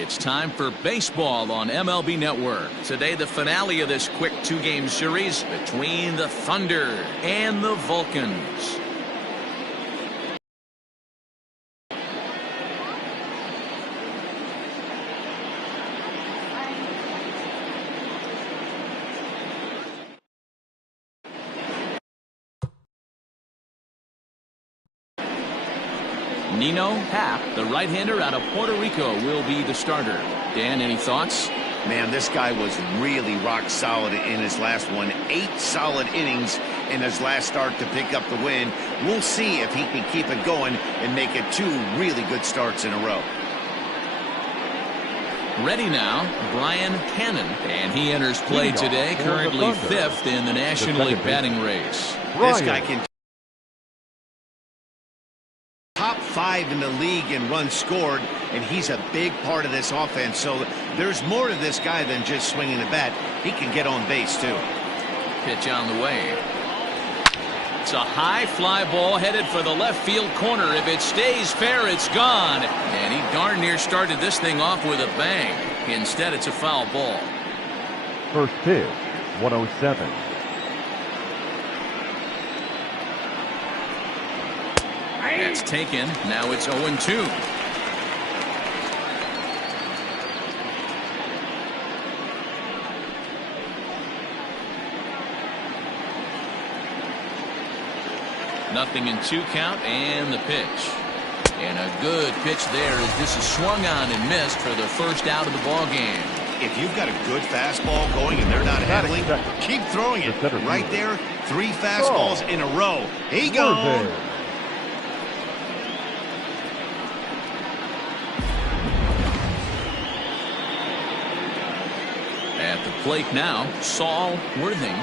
It's time for baseball on MLB Network. Today, the finale of this quick two-game series between the Thunder and the Vulcans. Nino Happ, the right-hander out of Puerto Rico, will be the starter. Dan, any thoughts? Man, this guy was really rock solid in his last one. 8 solid innings in his last start to pick up the win. We'll see if he can keep it going and make it 2 really good starts in a row. Ready now, Brian Cannon, and he enters play today, currently 5th in the National League batting race. This guy can top 5 in the league in runs scored, and he's a big part of this offense. So there's more to this guy than just swinging the bat. He can get on base too. Pitch on the way. It's a high fly ball headed for the left field corner. If it stays fair, it's gone. And he darn near started this thing off with a bang. Instead, it's a foul ball. First pitch, 107. That's taken. Now it's 0-2. Nothing in 2 count, and the pitch. And a good pitch there as this is swung on and missed for the first out of the ball game. If you've got a good fastball going and they're not handling, keep throwing it. Right there, 3 fastballs in a row. He goes. At the plate now, Saul Worthing,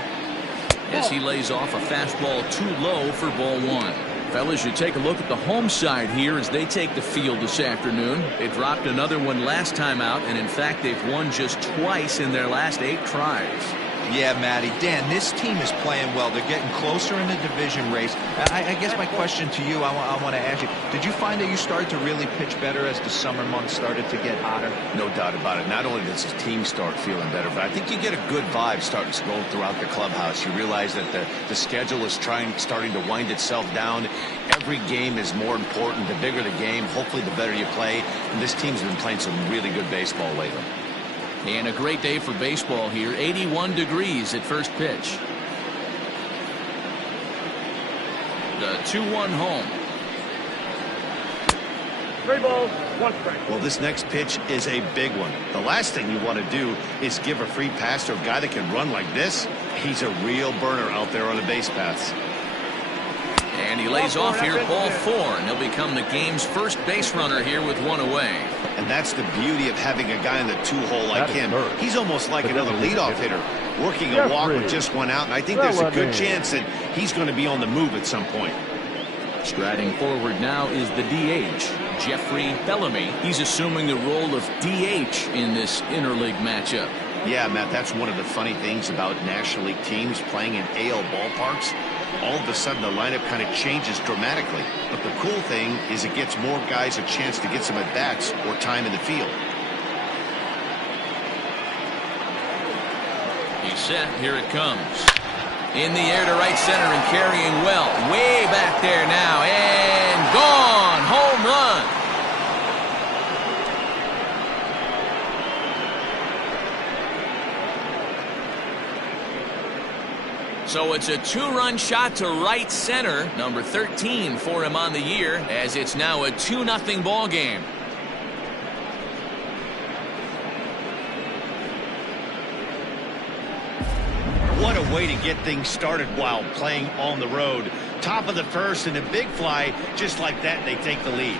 as he lays off a fastball too low for ball 1. Fellas, you take a look at the home side here as they take the field this afternoon. They dropped another one last time out, and in fact, they've won just twice in their last 8 tries. Yeah, Matty. Dan, this team is playing well. They're getting closer in the division race. I guess my question to you, I want to ask you, did you find that you started to really pitch better as the summer months started to get hotter? No doubt about it. Not only does the team start feeling better, but I think you get a good vibe starting to go throughout the clubhouse. You realize that the schedule is starting to wind itself down. Every game is more important. The bigger the game, hopefully the better you play. And this team's been playing some really good baseball lately. And a great day for baseball here. 81 degrees at first pitch. The 2-1 home. 3 balls, 1 strike. Well, this next pitch is a big one. The last thing you want to do is give a free pass to a guy that can run like this. He's a real burner out there on the base paths. And he lays off here, ball 4, and he'll become the game's first base runner here with 1 away. And that's the beauty of having a guy in the 2-hole like him. He's almost like another leadoff hitter, working a walk with just 1 out, and I think there's a good chance that he's going to be on the move at some point. Striding forward now is the DH, Jeffrey Bellamy. He's assuming the role of DH in this interleague matchup. Yeah, Matt, that's one of the funny things about National League teams playing in AL ballparks. All of a sudden, the lineup kind of changes dramatically. But the cool thing is it gets more guys a chance to get some at-bats or time in the field. He's set. Here it comes. In the air to right center and carrying well. Way back there now. And gone. Home run. So it's a 2-run shot to right center, number 13 for him on the year, as it's now a 2-0 ball game. What a way to get things started while playing on the road. Top of the first and a big fly, just like that, they take the lead.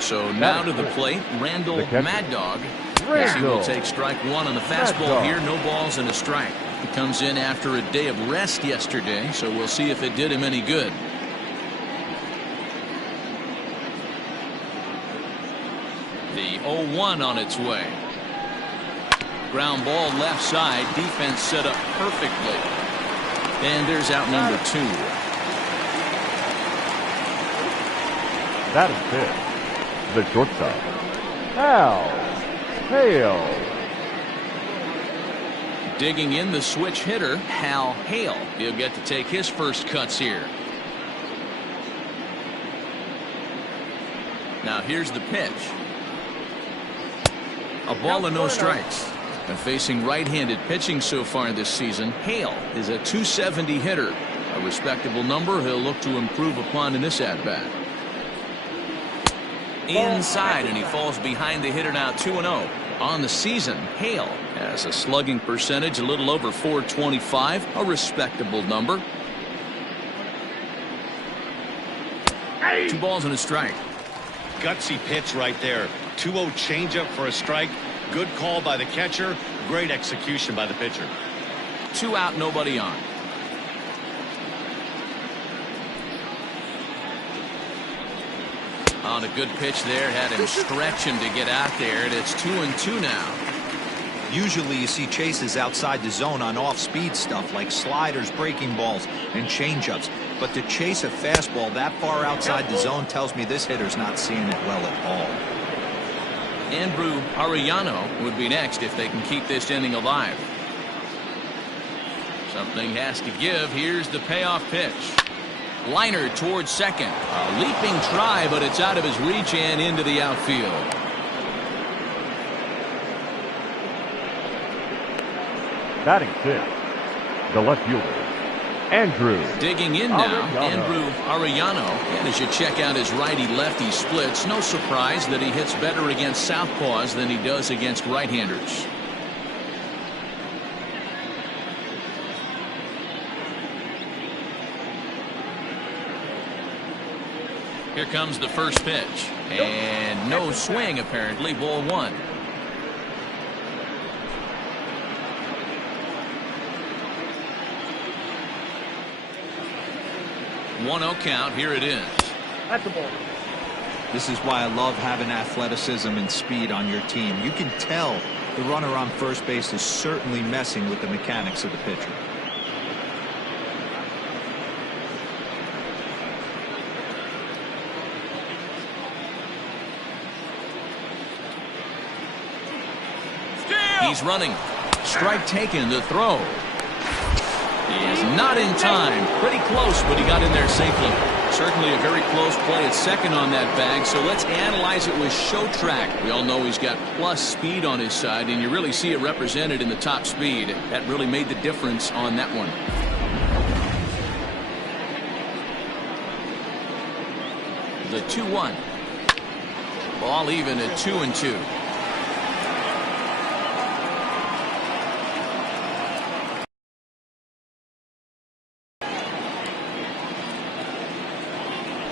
So now to the plate, Randall Mad Dog. As he will take strike 1 on the fastball here. No balls and a strike. He comes in after a day of rest yesterday, so we'll see if it did him any good. 0-1 on its way. Ground ball left side. Defense set up perfectly. And there's out number 2. That is pitch. The shortstop, Hale. Digging in the switch hitter, Hal Hale. He'll get to take his first cuts here. Now here's the pitch. A ball and no strikes. And facing right-handed pitching so far this season, Hale is a .270 hitter. A respectable number he'll look to improve upon in this at-bat. Inside, and he falls behind the hitter now 2-0. On the season, Hale has a slugging percentage a little over .425, a respectable number. 2 balls and a strike. Gutsy pitch right there. 2-0 changeup for a strike. Good call by the catcher. Great execution by the pitcher. 2 out, nobody on. On a good pitch there, had him stretch him to get out there, and it's 2-2 now. Usually you see chases outside the zone on off-speed stuff like sliders, breaking balls, and changeups. But to chase a fastball that far outside the zone tells me this hitter's not seeing it well at all. Andrew Arellano would be next if they can keep this inning alive. Something has to give. Here's the payoff pitch. Liner towards second. A leaping try, but it's out of his reach and into the outfield. Batting 6, the left fielder, Andrew. Digging in now, Arellano. Andrew Arellano. And as you check out his righty-lefty splits, no surprise that he hits better against southpaws than he does against right-handers. Here comes the first pitch. And no swing, apparently. Ball 1. One 0 count. Here it is. That's a ball. This is why I love having athleticism and speed on your team. You can tell the runner on first base is certainly messing with the mechanics of the pitcher. He's running. Strike taken. The throw. He is not in time. Pretty close, but he got in there safely. Certainly a very close play at second on that bag, so let's analyze it with show track. We all know he's got plus speed on his side, and you really see it represented in the top speed. That really made the difference on that one. The 2-1. Ball even at 2-2.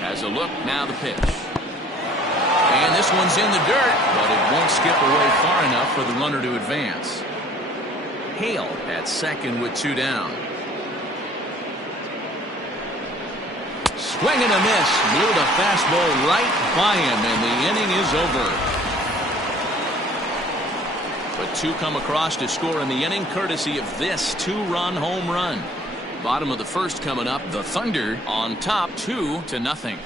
Has a look, now the pitch. And this one's in the dirt, but it won't skip away far enough for the runner to advance. Hale at second with 2 down. Swing and a miss. Blew the fastball right by him, and the inning is over. But 2 come across to score in the inning, courtesy of this 2-run home run. Bottom of the first coming up. The Thunder on top 2-0.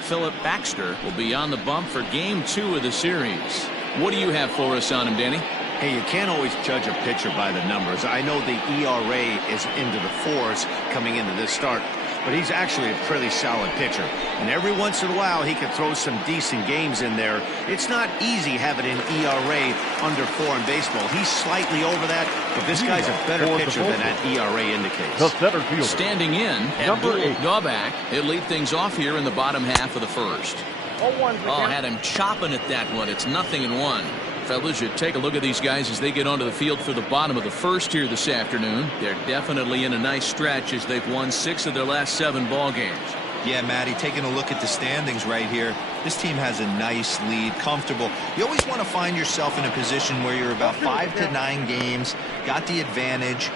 Philip Baxter will be on the bump for game 2 of the series. What do you have for us on him, Danny? Hey, you can't always judge a pitcher by the numbers. I know the ERA is into the 4s coming into this start, but he's actually a pretty solid pitcher. And every once in a while, he can throw some decent games in there. It's not easy having an ERA under 4 in baseball. He's slightly over that, but this guy's a better pitcher than that ERA indicates. The center fielder, Standing in, number Abdul 8. Gobak. He'll lead things off here in the bottom half of the first. Oh, had him chopping at that one. It's 0-1. Fellas, you take a look at these guys as they get onto the field for the bottom of the first here this afternoon. They're definitely in a nice stretch as they've won 6 of their last 7 ball games. Yeah, Matty, taking a look at the standings right here, this team has a nice lead, comfortable. You always want to find yourself in a position where you're about 5 to 9 games, got the advantage.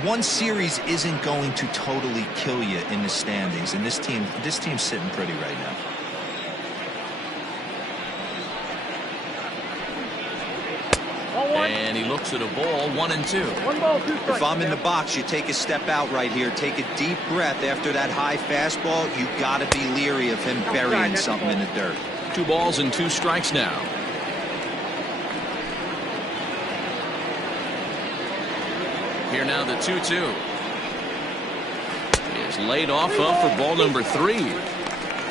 one series isn't going to totally kill you in the standings, and this team's sitting pretty right now. And he looks at a ball, 1-2. 1 ball, 2 strikes. If I'm in the box, you take a step out right here. Take a deep breath after that high fastball. You got to be leery of him burying something in the dirt. 2 balls and 2 strikes now. Here now the 2-2. Is laid off up for ball number 3.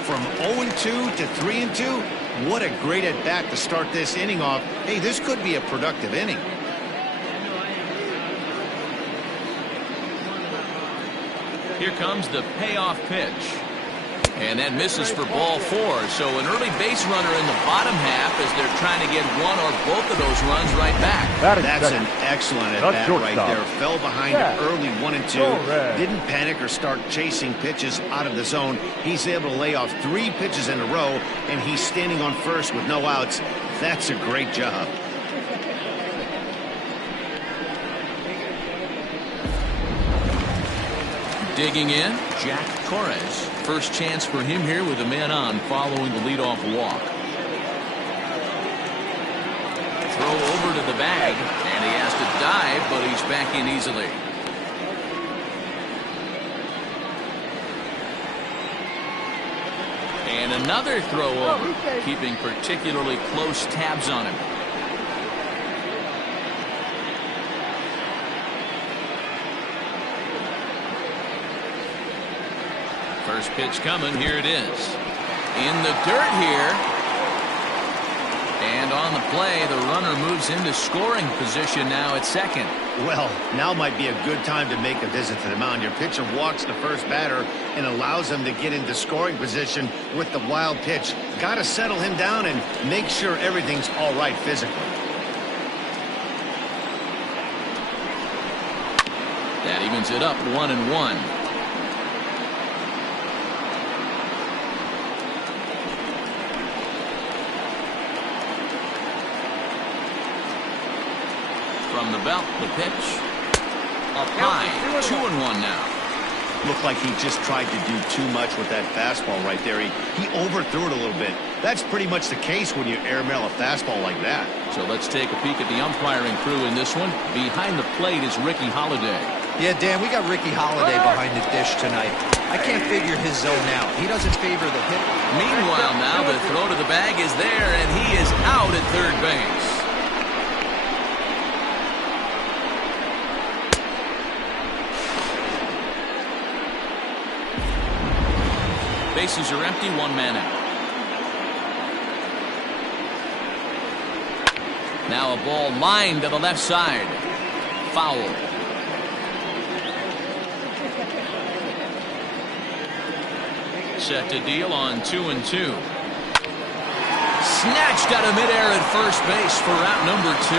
From 0-2 to 3-2. What a great at bat to start this inning off. Hey, this could be a productive inning. Here comes the payoff pitch. And that misses for ball 4. So an early base runner in the bottom half as they're trying to get one or both of those runs right back. That's an excellent at bat right there. Fell behind early 1-2. Didn't panic or start chasing pitches out of the zone. He's able to lay off 3 pitches in a row, and he's standing on first with no outs. That's a great job. Digging in, Jack Torres. First chance for him here with a man on following the leadoff walk. Throw over to the bag, and he has to dive, but he's back in easily. And another throw over, keeping particularly close tabs on him. First pitch coming. Here it is. In the dirt here. And on the play, the runner moves into scoring position now at second. Well, now might be a good time to make a visit to the mound. Your pitcher walks the first batter and allows him to get into scoring position with the wild pitch. Got to settle him down and make sure everything's all right physically. That evens it up 1-1. From the belt, the pitch. Up high, 2-1 now. Looked like he just tried to do too much with that fastball right there. He overthrew it a little bit. That's pretty much the case when you airmail a fastball like that. So let's take a peek at the umpiring crew in this one. Behind the plate is Ricky Holiday. Yeah, Dan, we got Ricky Holiday behind the dish tonight. I can't figure his zone out. He doesn't favor the hit. Meanwhile, now the throw to the bag is there, and he is out at third base. Bases are empty, 1 man out. Now a ball lined to the left side. Foul. Set to deal on 2-2. Snatched out of midair at first base for out number 2.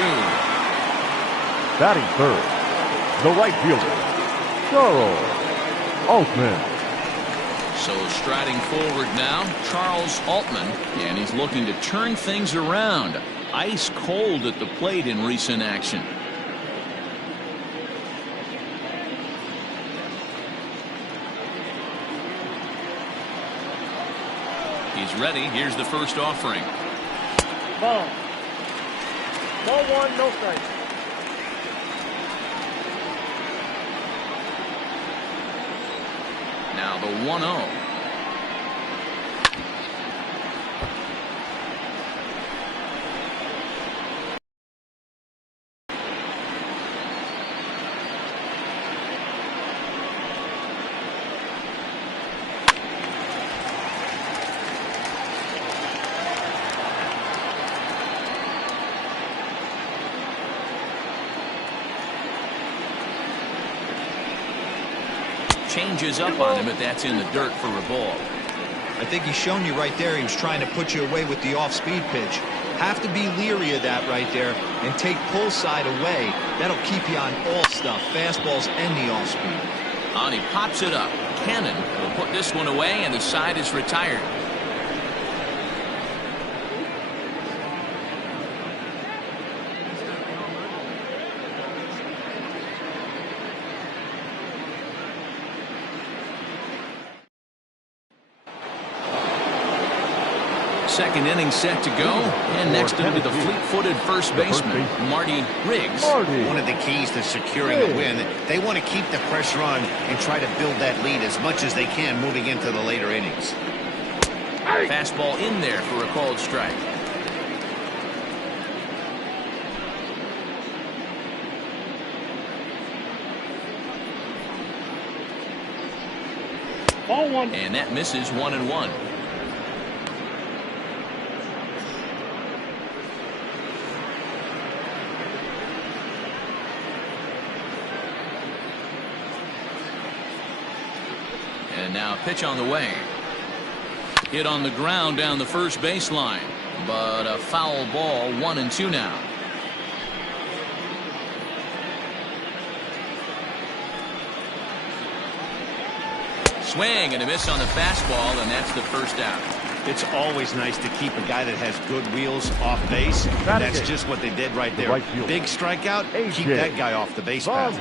Batting third, the right fielder, Charles Altman. So striding forward now, Charles Altman, and he's looking to turn things around. Ice cold at the plate in recent action. He's ready. Here's the first offering. Ball. Ball 1, no strike. Now the 1-0. Changes up on him, but that's in the dirt for a ball. I think he's shown you right there. He was trying to put you away with the off-speed pitch. Have to be leery of that right there and take pull side away. That'll keep you on all stuff, fastballs and the off-speed. And he pops it up. Cannon will put this one away, and the side is retired. Second inning set to go. And next it'll be the fleet-footed first baseman, Marty Riggs. One of the keys to securing a win, they want to keep the pressure on and try to build that lead as much as they can moving into the later innings. Fastball in there for a called strike. Ball one. And that misses 1-1. And now pitch on the way. Hit on the ground down the first baseline, but a foul ball. 1-2 now. Swing and a miss on the fastball, and that's the first out. It's always nice to keep a guy that has good wheels off base. That's just what they did right there. Big strikeout, keep that guy off the base path.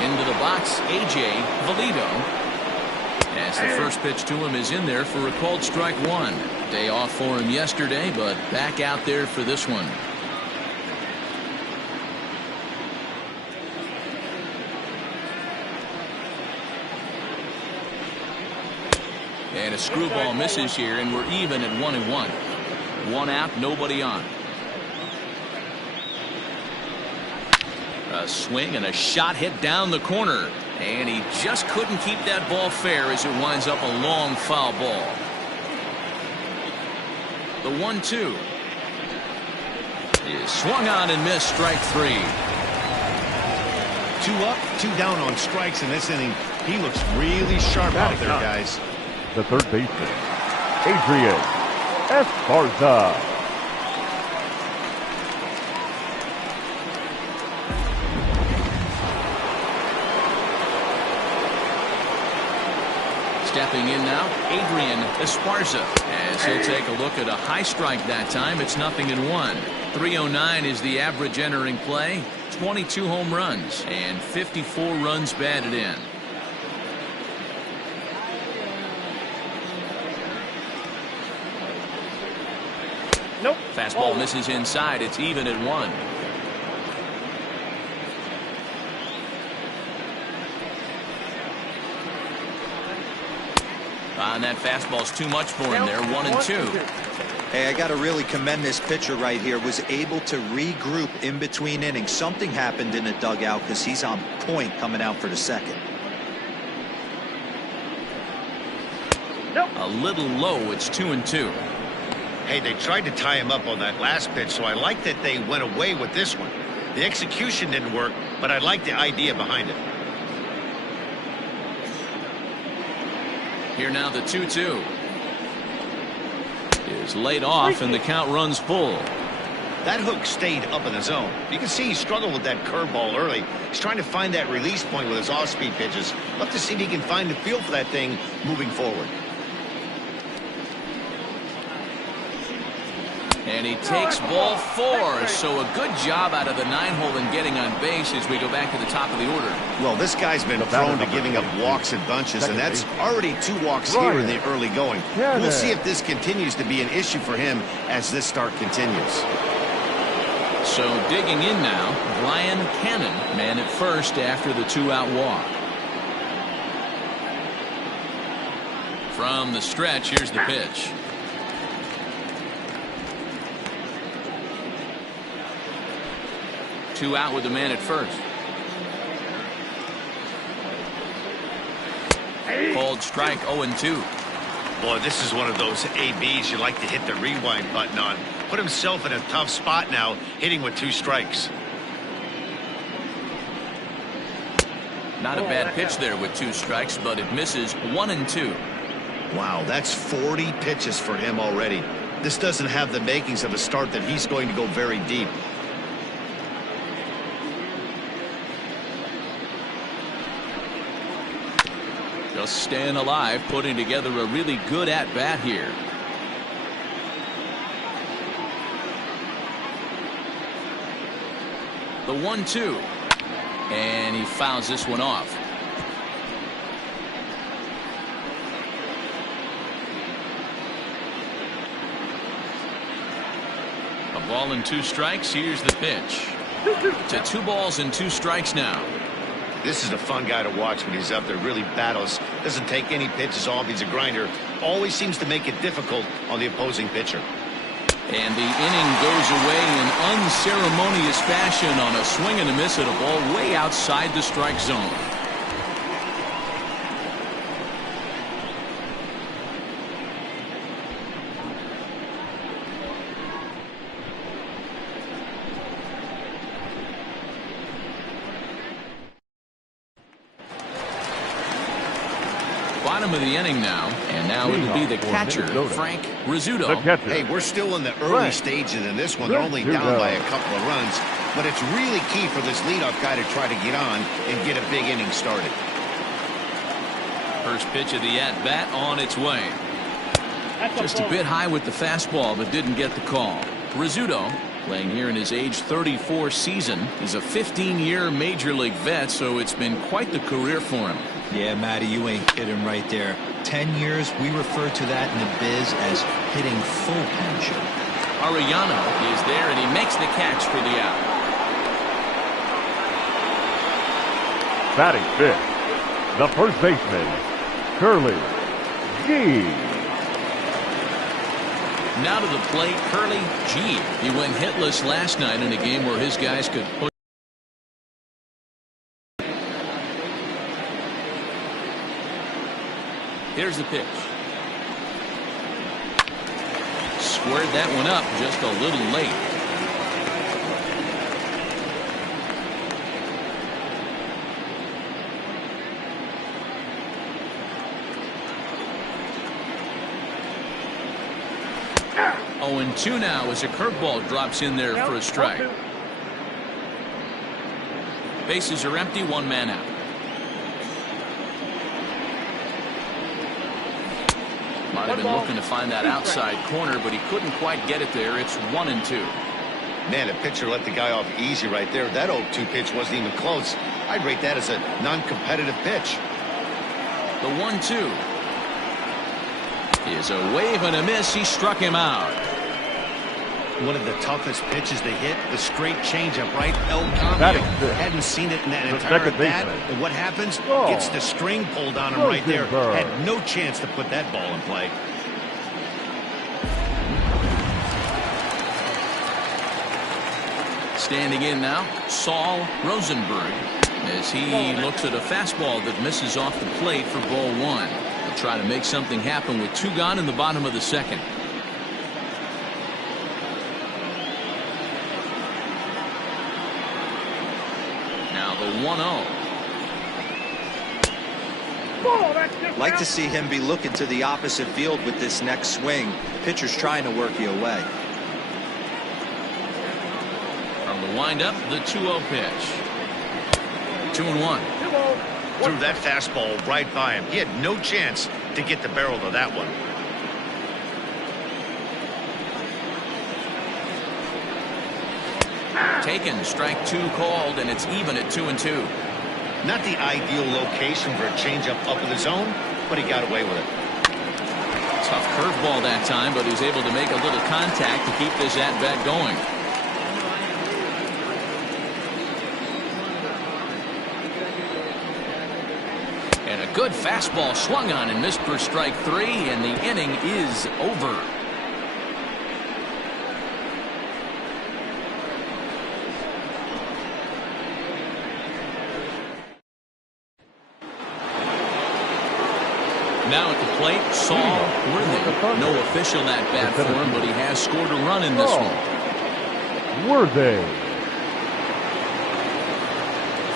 Into the box, A.J. Valido. As the first pitch to him is in there for a called strike one. Day off for him yesterday, but back out there for this one. And a screwball misses here, and we're even at 1-1. One out, nobody on. A swing and a shot hit down the corner. And he just couldn't keep that ball fair as it winds up a long foul ball. The 1-2 is swung on and missed. Strike three. 2 up, 2 down on strikes in this inning. He looks really sharp out there, guys. The third baseman, Adrian Esparza. Stepping in now, Adrian Esparza, as he'll take a look at a high strike that time. It's 0-1. 309 is the average entering play. 22 home runs and 54 runs batted in. Nope. Fastball misses inside. It's even at 1. And that fastball's too much for him there. 1-2. Hey, I got to really commend this pitcher right here. Was able to regroup in between innings. Something happened in the dugout because he's on point coming out for the second. Nope. A little low. It's 2-2. Hey, they tried to tie him up on that last pitch, so I like that they went away with this one. The execution didn't work, but I like the idea behind it. Here now the 2-2 is laid off and the count runs full. That hook stayed up in the zone. You can see he struggled with that curveball early. He's trying to find that release point with his off-speed pitches. Love to see if he can find the feel for that thing moving forward. And he takes ball 4, so a good job out of the 9-hole in getting on base as we go back to the top of the order. Well, this guy's been prone to giving up walks in bunches, and that's already 2 walks here in the early going. We'll see if this continues to be an issue for him as this start continues. So digging in now, Brian Cannon, man at first after the 2-out walk. From the stretch, here's the pitch. Two out with the man at first. Called strike. 0-2. Boy, this is one of those ABs you like to hit the rewind button on. Put himself in a tough spot now, hitting with 2 strikes. Not a bad pitch there with 2 strikes, but it misses. 1-2. Wow, that's 40 pitches for him already. This doesn't have the makings of a start that he's going to go very deep. Just staying alive, putting together a really good at-bat here. The 1-2. And he fouls this one off. A ball and 2 strikes. Here's the pitch. To 2 balls and 2 strikes now. This is a fun guy to watch when he's up there. Really battles. Doesn't take any pitches off. He's a grinder. Always seems to make it difficult on the opposing pitcher. And the inning goes away in unceremonious fashion on a swing and a miss at a ball way outside the strike zone. Bottom of the inning now, and now it'll be the catcher, Frank Rizzuto. Hey, we're still in the early stages in this one. They're only down by a couple of runs, but it's really key for this leadoff guy to try to get on and get a big inning started. First pitch of the at-bat on its way. Just a bit high with the fastball, but didn't get the call. Rizzuto, playing here in his age 34 season, is a 15-year major league vet, so it's been quite the career for him. Yeah, Matty, you ain't kidding right there. 10 years, we refer to that in the biz as hitting full pension. Arellano is there, and he makes the catch for the out. Batting fifth, the first baseman, Curly G. Now to the plate, Curly G. He went hitless last night in a game where his guys could push. Here's the pitch. Squared that one up just a little late. Oh, and 2 now as a curveball drops in there for a strike. Bases are empty, 1 man out. Might have been looking to find that outside corner, but he couldn't quite get it there. It's 1-2. Man, a pitcher let the guy off easy right there. That 0-2 pitch wasn't even close. I'd rate that as a non-competitive pitch. The 1-2 is a wave and a miss. He struck him out. One of the toughest pitches to hit, the straight changeup, right? El Cambio hadn't seen it in that entire at bat. And what happens? Gets the string pulled on him right there. Had no chance to put that ball in play. Standing in now, Saul Rosenberg, as he looks at a fastball that misses off the plate for ball 1. He'll try to make something happen with 2 gone in the bottom of the second. The 1-0. Like to see him be looking to the opposite field with this next swing. Pitcher's trying to work you away. From the windup, the 2-0 pitch. 2-1. Threw that fastball right by him. He had no chance to get the barrel to that one. Taken, strike 2 called, and it's even at 2-2. Not the ideal location for a changeup up in the zone, but he got away with it. Tough curveball that time, but he's able to make a little contact to keep this at-bat going. And a good fastball swung on and missed for strike 3, and the inning is over. Now at the plate, Saul Worthing. No official at-bat for him, but he has scored a run in this one. Worthing.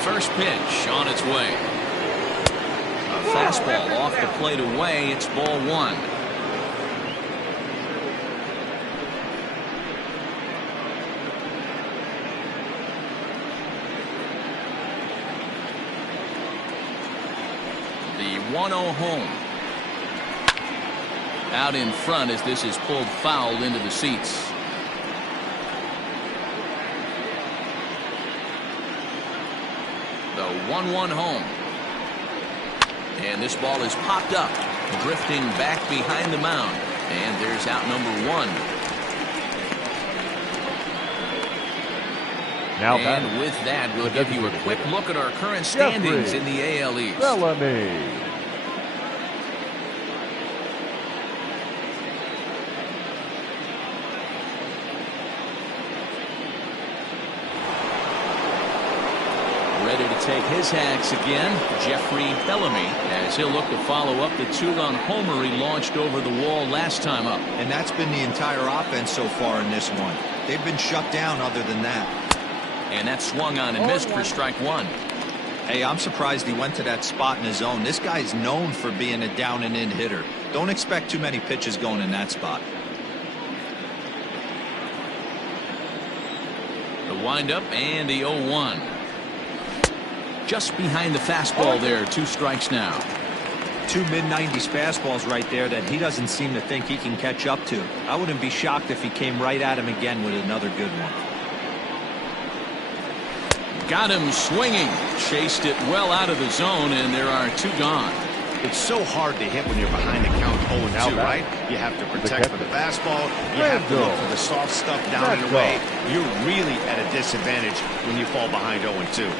First pitch on its way. A fastball off the plate away. It's ball 1. The 1-0 home. Out in front as this is pulled foul into the seats. The 1-1 home. And this ball is popped up, drifting back behind the mound. And there's out number 1. Now and with that, we'll give you a quick look at our current standings in the AL East. Bellamy. Ready to take his hacks again, Jeffrey Bellamy, as he'll look to follow up the 2-run homer he launched over the wall last time up. And that's been the entire offense so far in this one. They've been shut down other than that. And that swung on and missed for strike 1. Hey, I'm surprised he went to that spot in his zone. This guy's known for being a down and in hitter. Don't expect too many pitches going in that spot. The windup and the 0-1. Just behind the fastball there. 2 strikes now. 2 mid-90s fastballs right there that he doesn't seem to think he can catch up to. I wouldn't be shocked if he came right at him again with another good one. Got him swinging. Chased it well out of the zone, and there are 2 gone. It's so hard to hit when you're behind the count 0-2, right? You have to protect for the fastball. You have to look for the soft stuff down and away. You're really at a disadvantage when you fall behind 0-2.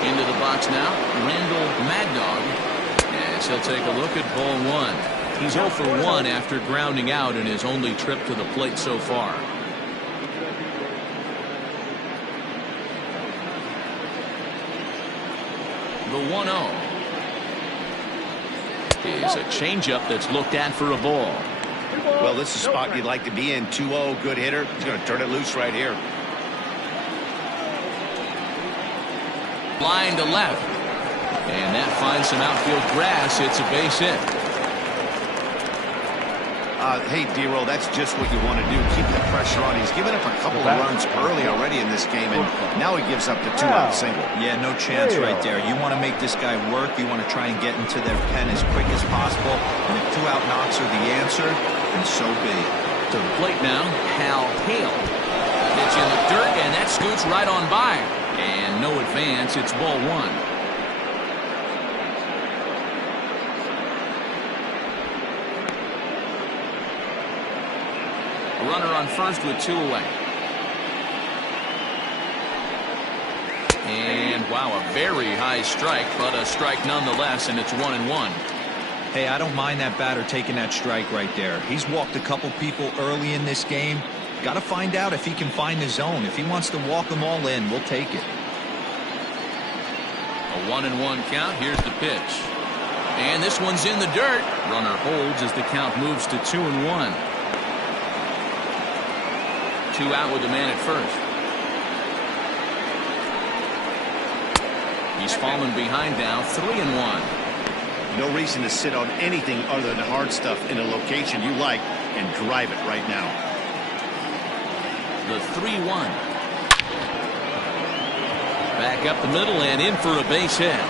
Into the box now, Randall Mad Dog, as he'll take a look at ball 1. He's 0 for 1 after grounding out in his only trip to the plate so far. The 1-0 is a changeup that's looked at for a ball. Well, this is a spot you'd like to be in. 2-0, good hitter. He's going to turn it loose right here. Line to left. And that finds some outfield grass. It's a base hit. Hey, D-Roll, that's just what you want to do. Keep the pressure on. He's given up a couple of runs early already in this game, and now he gives up the 2-out single. Yeah, no chance right there. You want to make this guy work. You want to try and get into their pen as quick as possible. And if 2-out knocks are the answer, then so be it. To the plate now, Hal Hale. Pitch in the dirt, and that scoots right on by. And no advance. It's ball 1. Runner on first with 2 away. And wow, a very high strike, but a strike nonetheless, and it's 1-1. Hey, I don't mind that batter taking that strike right there. He's walked a couple people early in this game. Got to find out if he can find the zone. If he wants to walk them all in, we'll take it. A 1-1 count. Here's the pitch. And this one's in the dirt. Runner holds as the count moves to 2-1. 2 out with the man at first. He's fallen behind now, 3-1. No reason to sit on anything other than hard stuff in a location you like and drive it right now. The 3-1. Back up the middle and in for a base hit.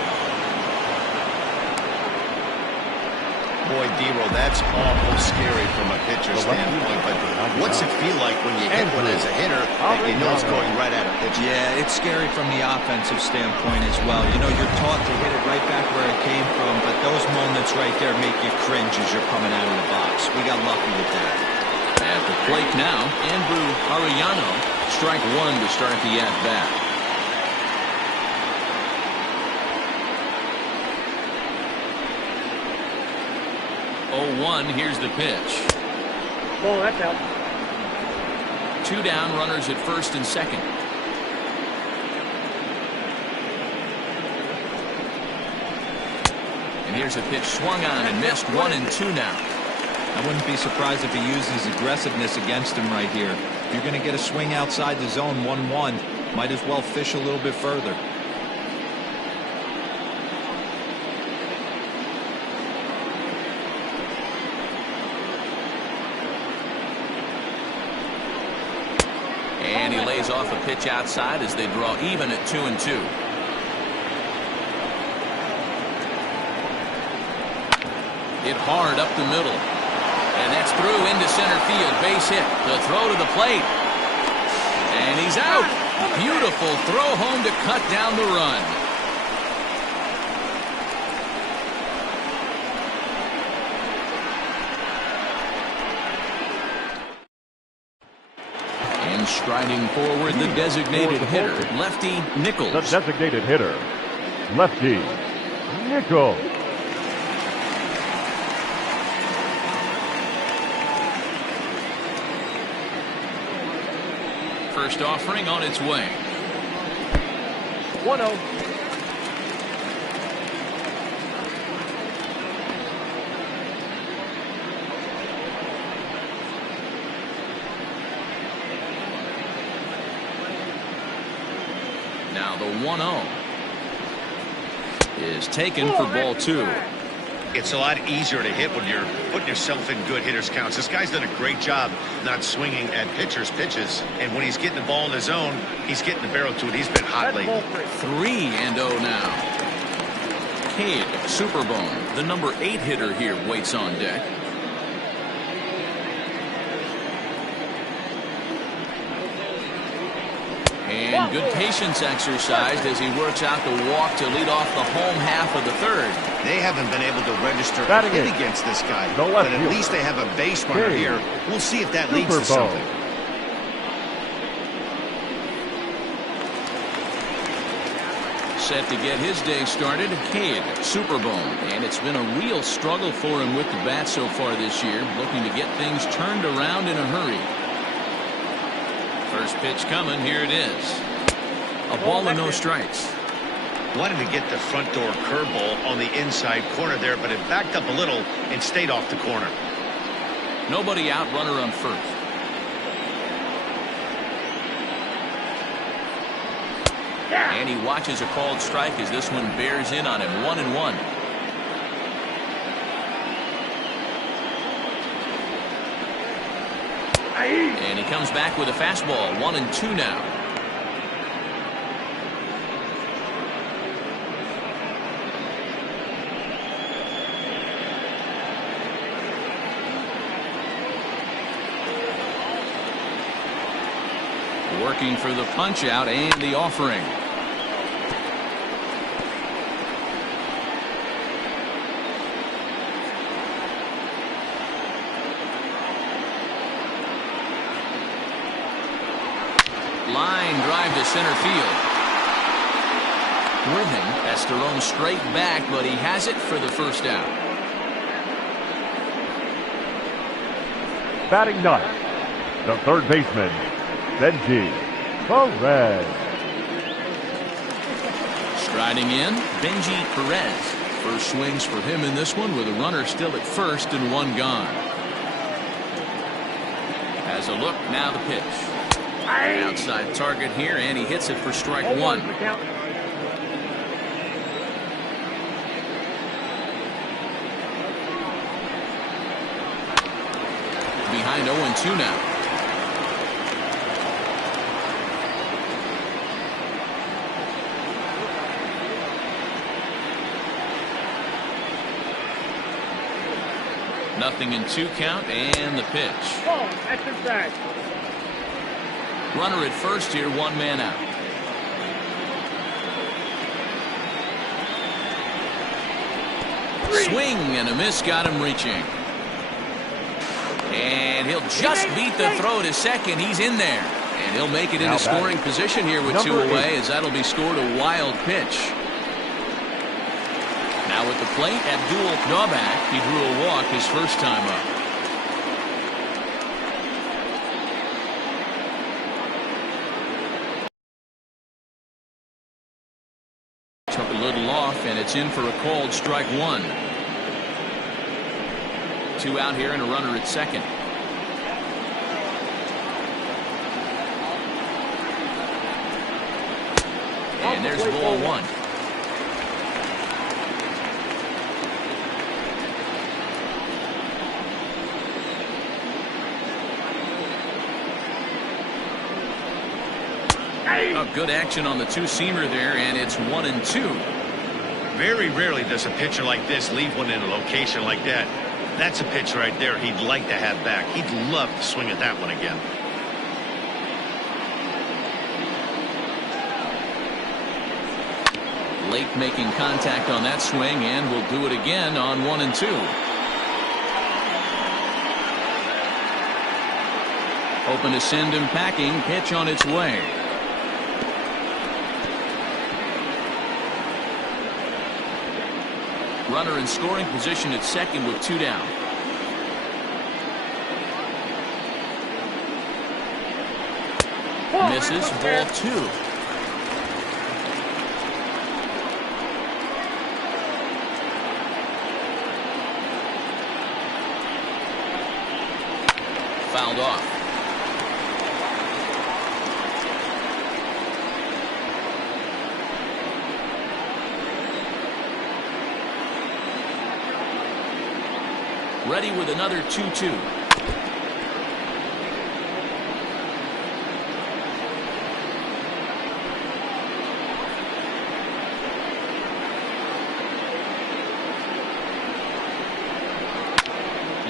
Boy, D-Roll, that's awful scary from a pitcher's standpoint. But what's it feel like when you hit one as a hitter that you know it's going right at a pitcher? Yeah, it's scary from the offensive standpoint as well. You know, you're taught to hit it right back where it came from, but those moments right there make you cringe as you're coming out of the box. We got lucky with that. At the plate now, Andrew Arellano, strike 1 to start the at-bat. 0-1, here's the pitch. Oh, that's out. 2 down, runners at first and second. And here's a pitch swung on and missed. 1-2 now. I wouldn't be surprised if he uses aggressiveness against him right here. If you're going to get a swing outside the zone 1-1, might as well fish a little bit further. And he lays off a pitch outside as they draw even at 2-2. Hit hard up the middle. And that's through into center field. Base hit. The throw to the plate. And he's out. Beautiful throw home to cut down the run. And striding forward, the designated hitter, lefty Nichols. The designated hitter, lefty Nichols. First offering on its way. 1-0. Now the 1-0 is taken for ball 2. It's a lot easier to hit when you're putting yourself in good hitters counts. This guy's done a great job not swinging at pitchers' pitches. And when he's getting the ball in his zone, he's getting the barrel to it. He's been hot lately. 3-0 now. Cade Superbone, the number 8 hitter here, waits on deck. And good patience exercised as he works out the walk to lead off the home half of the third. They haven't been able to register a Batting hit in. against this guy. The left But at fielder. least they have a base runner Cade here. We'll see if that leads to Superbone. something. Set to get his day started, Cade Superbone. And it's been a real struggle for him with the bat so far this year, looking to get things turned around in a hurry. First pitch coming, here it is. A ball and no strikes. Wanted to get the front door curveball on the inside corner there, but it backed up a little and stayed off the corner. Nobody out, runner on first. And he watches a called strike as this one bears in on him. 1-1. And he comes back with a fastball. 1-2 now. Working for the punch out and the offering. Line drive to center field. Worthing has to roam straight back, but he has it for the first out. Batting ninth, the third baseman, Benji Perez. Striding in, Benji Perez. First swings for him in this one with a runner still at first and one gone. Has a look, now the pitch. Outside target here, and he hits it for strike 1. Behind 0-2 now. Nothing in 2 count, and the pitch. Ball, that's inside. Runner at first here, 1 man out. Swing and a miss got him reaching. And he'll just beat the throw to second. He's in there. And he'll make it into scoring position here with 2 away, as that'll be scored a wild pitch. Now at the plate, Abdul Novak. He drew a walk his first time up. Took a little off, and it's in for a called strike 1. 2 out here and a runner at second. And there's ball 1. Oh, good action on the two-seamer there, and it's 1-2. Very rarely does a pitcher like this leave one in a location like that. That's a pitch right there he'd like to have back. He'd love to swing at that one again. Late making contact on that swing, and will do it again on 1 and 2. Open to send him packing. Pitch on its way. Runner in scoring position at second with 2 down. Misses. Ball 2. Fouled off. Ready with another 2-2.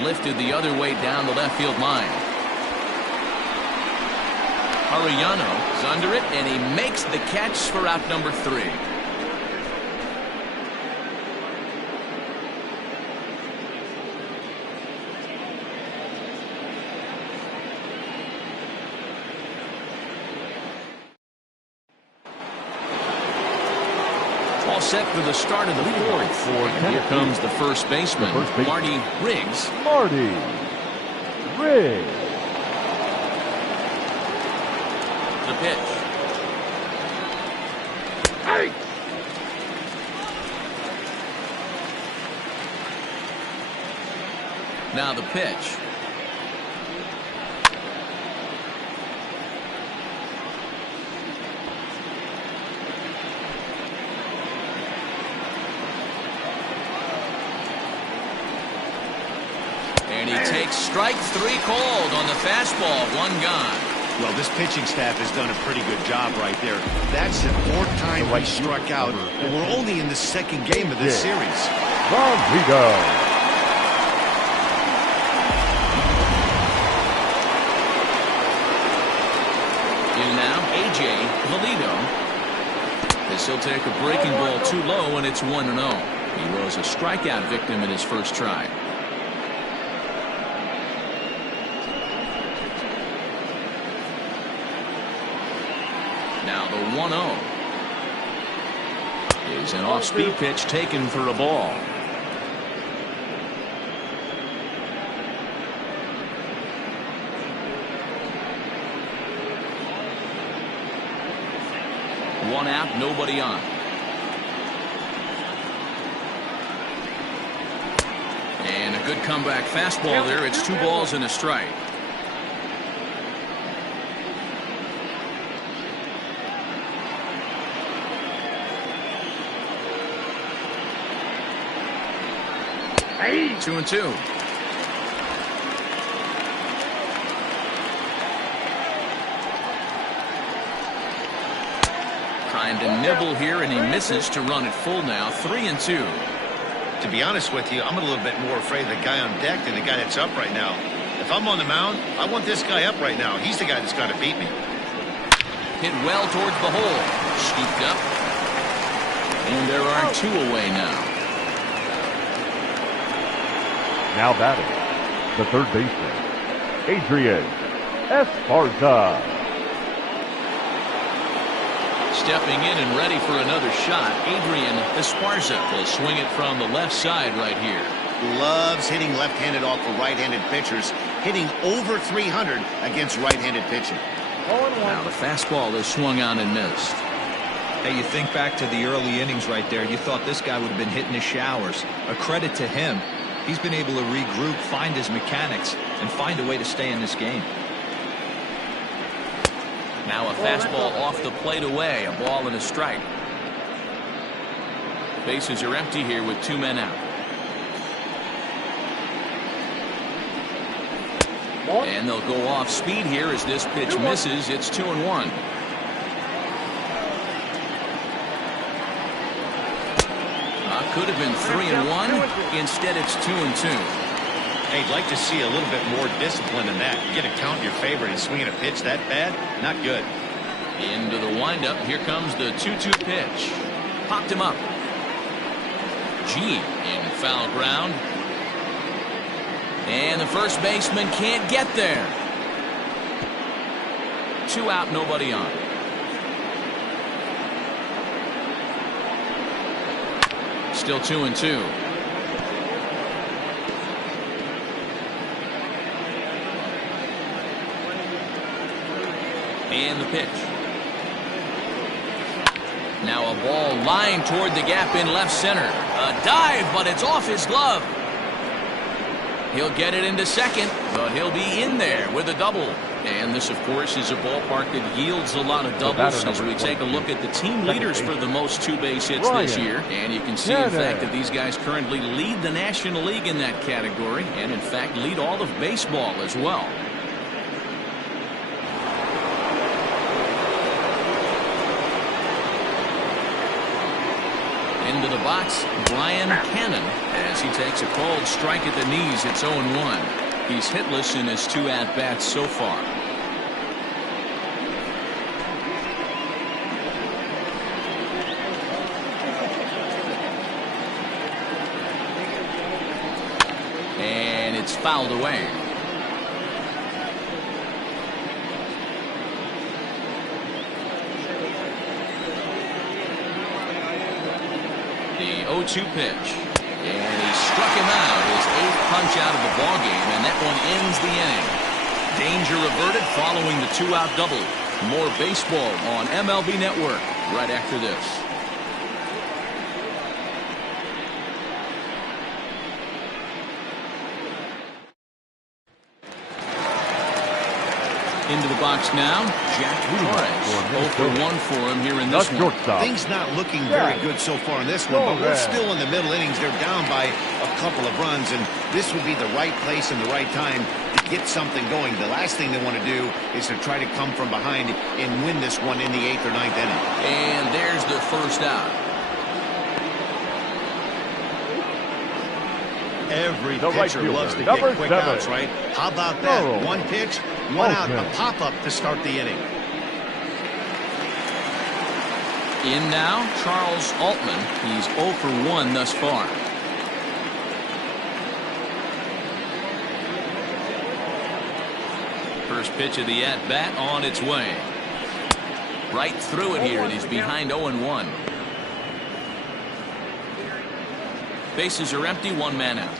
Lifted the other way down the left field line. Arellano is under it, and he makes the catch for out number 3. All set for the start of the 4th. And here comes the first baseman, Marty Riggs. Marty Riggs. The pitch. Hey. Now the pitch. And he takes strike 3 called on the fastball. 1 gone. Well, this pitching staff has done a pretty good job right there. That's the 4th time he struck out, and we're only in the 2nd game of this series. Rodrigo. In now, A.J. Valido. This will take a breaking ball too low, and it's 1-0. He was a strikeout victim in his first try. Now the 1-0 is an off-speed pitch taken for a ball. One out, nobody on. And a good comeback fastball there. It's 2 balls and a strike. Hey. 2-2. Trying to nibble here, and he misses to run it full now. 3-2. To be honest with you, I'm a little bit more afraid of the guy on deck than the guy that's up right now. If I'm on the mound, I want this guy up right now. He's the guy that's got to beat me. Hit well towards the hole. Scooped up. And there are 2 away now. Now batting, the 3rd baseman, Adrian Esparza. Stepping in and ready for another shot, Adrian Esparza will swing it from the left side right here. Loves hitting left-handed off of right-handed pitchers, hitting over 300 against right-handed pitching. Now the fastball is swung on and missed. Hey, you think back to the early innings right there. You thought this guy would have been hitting his showers. A credit to him. He's been able to regroup, find his mechanics, and find a way to stay in this game. Now a fastball off the plate away. A ball and a strike. Bases are empty here with 2 men out. And they'll go off speed here as this pitch misses. It's 2-1. Could have been 3-1. Instead, it's 2-2. Hey, I'd like to see a little bit more discipline in that. You get a count in your favor and swinging a pitch that bad? Not good. Into the windup. Here comes the 2-2 pitch. Popped him up. G in foul ground. And the first baseman can't get there. 2 out, nobody on. Still 2-2. And the pitch. Now a ball lined toward the gap in left center. A dive, but it's off his glove. He'll get it into second, but he'll be in there with a double. And this, of course, is a ballpark that yields a lot of doubles as we take a look at the team leaders for the most 2-base hits this year. And you can see, in fact, that these guys currently lead the National League in that category and, in fact, lead all of baseball as well. Into the box, Brian Cannon, as he takes a cold strike at the knees. It's 0-1. He's hitless in his 2 at-bats so far. And it's fouled away. The 0-2 pitch. And he struck him out. His 8th punch out of the ballgame, and that one ends the inning. Danger averted following the 2-out double. More baseball on MLB Network right after this. Into the box now, Jack Torres. 0-for-1 for him here in this one. Things not looking very good so far in this one, but we're still in the middle innings. They're down by a couple of runs, and this would be the right place and the right time to get something going. The last thing they want to do is to try to come from behind and win this one in the 8th or 9th inning. And there's the first out. Every pitcher loves to get quick outs, right? How about that? One pitch, one out, a pop-up to start the inning. In now, Charles Altman. He's 0-for-1 thus far. First pitch of the at-bat on its way. Right through it here, and he's behind 0-1. Bases are empty, 1 man out.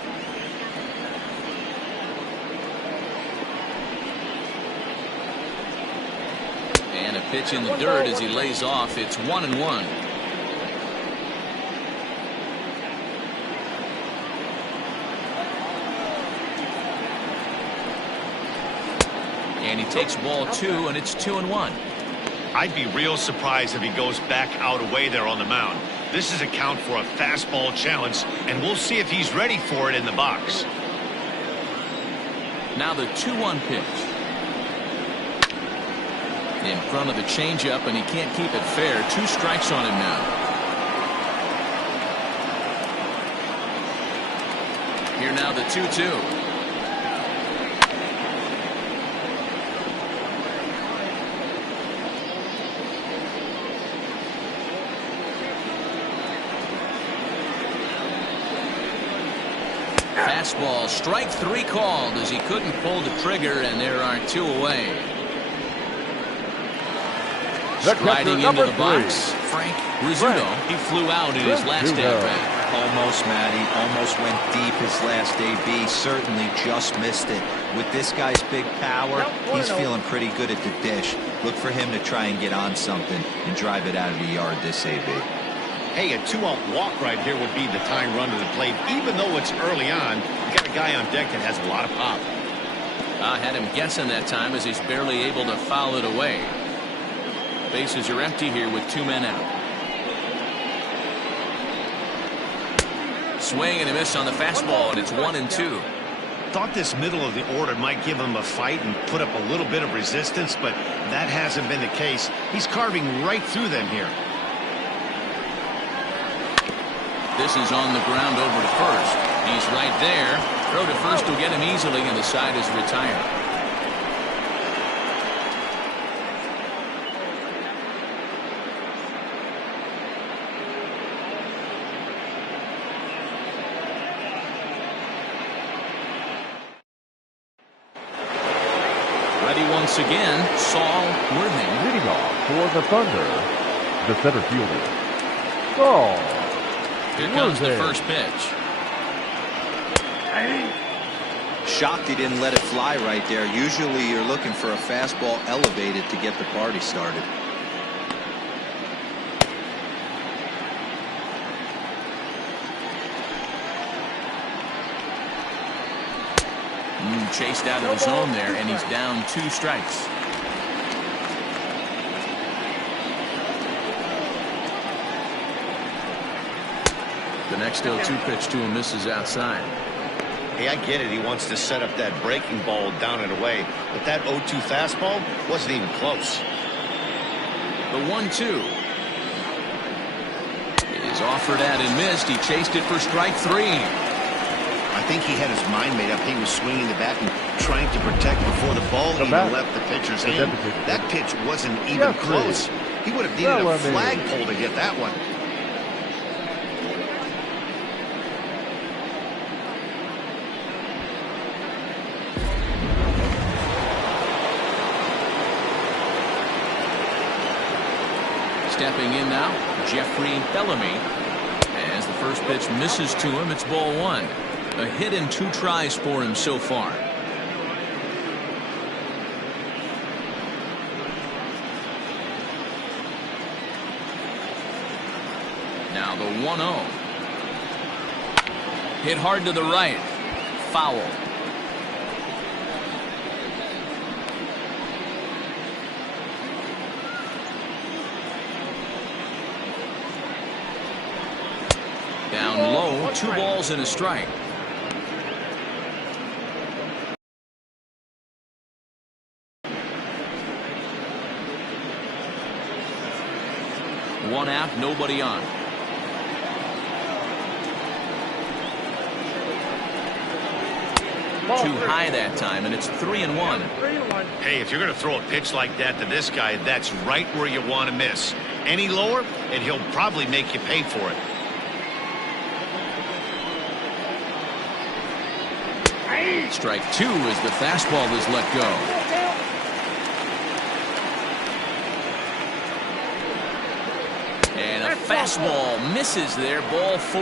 And a pitch in the dirt as he lays off. It's 1-1. And he takes ball 2, and it's 2-1. I'd be real surprised if he goes back out away there on the mound. This is a count for a fastball challenge, and we'll see if he's ready for it in the box. Now the 2-1 pitch. In front of the changeup, and he can't keep it fair. 2 strikes on him now. Here now the 2-2. Fastball, strike 3 called as he couldn't pull the trigger, and there are 2 away. Sliding into the box, Frank Rizzuto. He flew out in his last at-bat. Almost, Matty. Almost went deep his last AB. Certainly just missed it. With this guy's big power, he's feeling pretty good at the dish. Look for him to try and get on something and drive it out of the yard this AB. Hey, a 2-out walk right here would be the tying run to the plate. Even though it's early on, you got a guy on deck that has a lot of pop. I had him guessing that time as he's barely able to foul it away. Bases are empty here with 2 men out. Swing and a miss on the fastball, and it's 1-2. Thought this middle of the order might give him a fight and put up a little bit of resistance, but that hasn't been the case. He's carving right through them here. This is on the ground over to first. He's right there. Throw to first will get him easily, and the side is retired. once again, Saul Worthing. Leading off for the Thunder, the center fielder, Saul. Here comes the first pitch. Shocked he didn't let it fly right there. Usually you're looking for a fastball elevated to get the party started. Chased out of the zone there, and he's down 2 strikes. The next 0-2 pitch to him misses outside. Hey, I get it. He wants to set up that breaking ball down and away, but that 0-2 fastball wasn't even close. The 1-2 is offered at and missed. He chased it for strike 3. I think he had his mind made up. He was swinging the bat and trying to protect before the ball even left the pitcher's hand. That pitch wasn't even close. He would have needed a flagpole to hit that one. Stepping in now, Jeffrey Bellamy. As the first pitch misses to him, it's ball 1. A hit in 2 tries for him so far. Now the 1-0. Hit hard to the right. Foul. Down low, 2 balls and a strike. One out, nobody on. Too high that time, and it's 3-1. Hey, if you're going to throw a pitch like that to this guy, that's right where you want to miss. Any lower, and he'll probably make you pay for it. Strike 2 as the fastball is let go. And a fastball misses there, ball 4.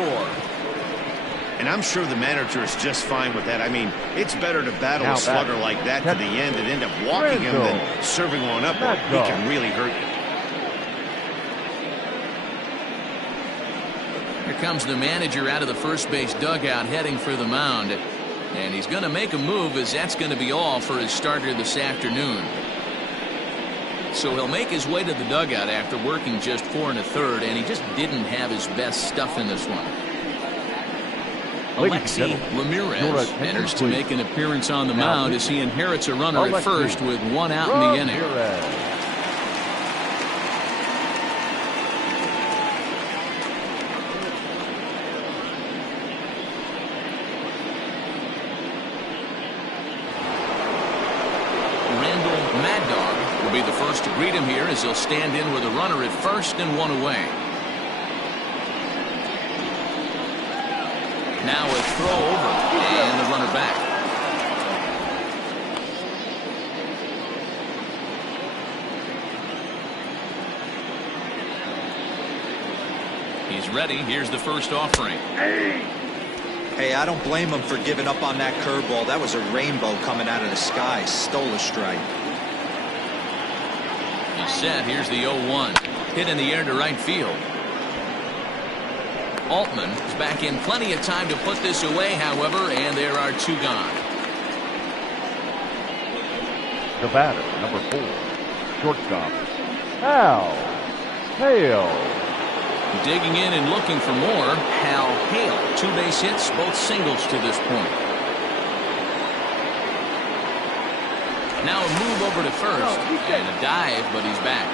And I'm sure the manager is just fine with that. I mean, it's better to battle a slugger like that to the end and end up walking him than serving one up. He can really hurt you. Here comes the manager out of the first base dugout heading for the mound. And he's going to make a move, as that's going to be all for his starter this afternoon. So he'll make his way to the dugout after working just 4 1/3, and he just didn't have his best stuff in this one. Alexi Ramirez enters to make an appearance on the mound as he inherits a runner at first with 1 out in the inning. Be the first to greet him here as he'll stand in with a runner at first and 1 away. Now a throw over and the runner back. He's ready. Here's the first offering. Hey, I don't blame him for giving up on that curveball. That was a rainbow coming out of the sky. Stole a strike. Set. Here's the 0-1. Hit in the air to right field. Altman is back in plenty of time to put this away, however, and there are 2 gone. The batter, number 4, shortstop, Hal Hale. Digging in and looking for more, Hal Hale. 2 base hits, both singles to this point. Now a move over to first, and a dive, but he's back.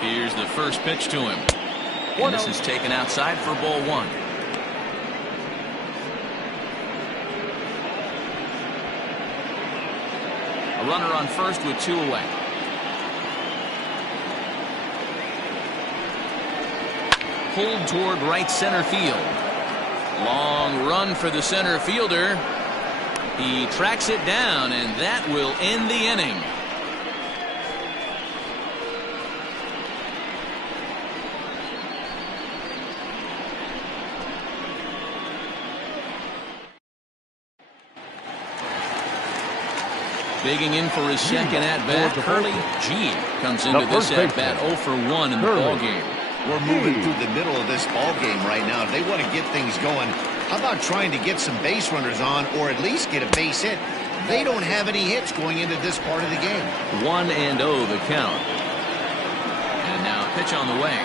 Here's the first pitch to him. And this is taken outside for ball 1. A runner on first with 2 away. pulled toward right center field. Long run for the center fielder. He tracks it down, and that will end the inning. Digging in for his second at-bat, Curly G comes into this at-bat 0 for 1 in the ballgame. We're moving through the middle of this ball game right now. If they want to get things going, how about trying to get some base runners on or at least get a base hit? They don't have any hits going into this part of the game. 1-0 the count. And now a pitch on the way.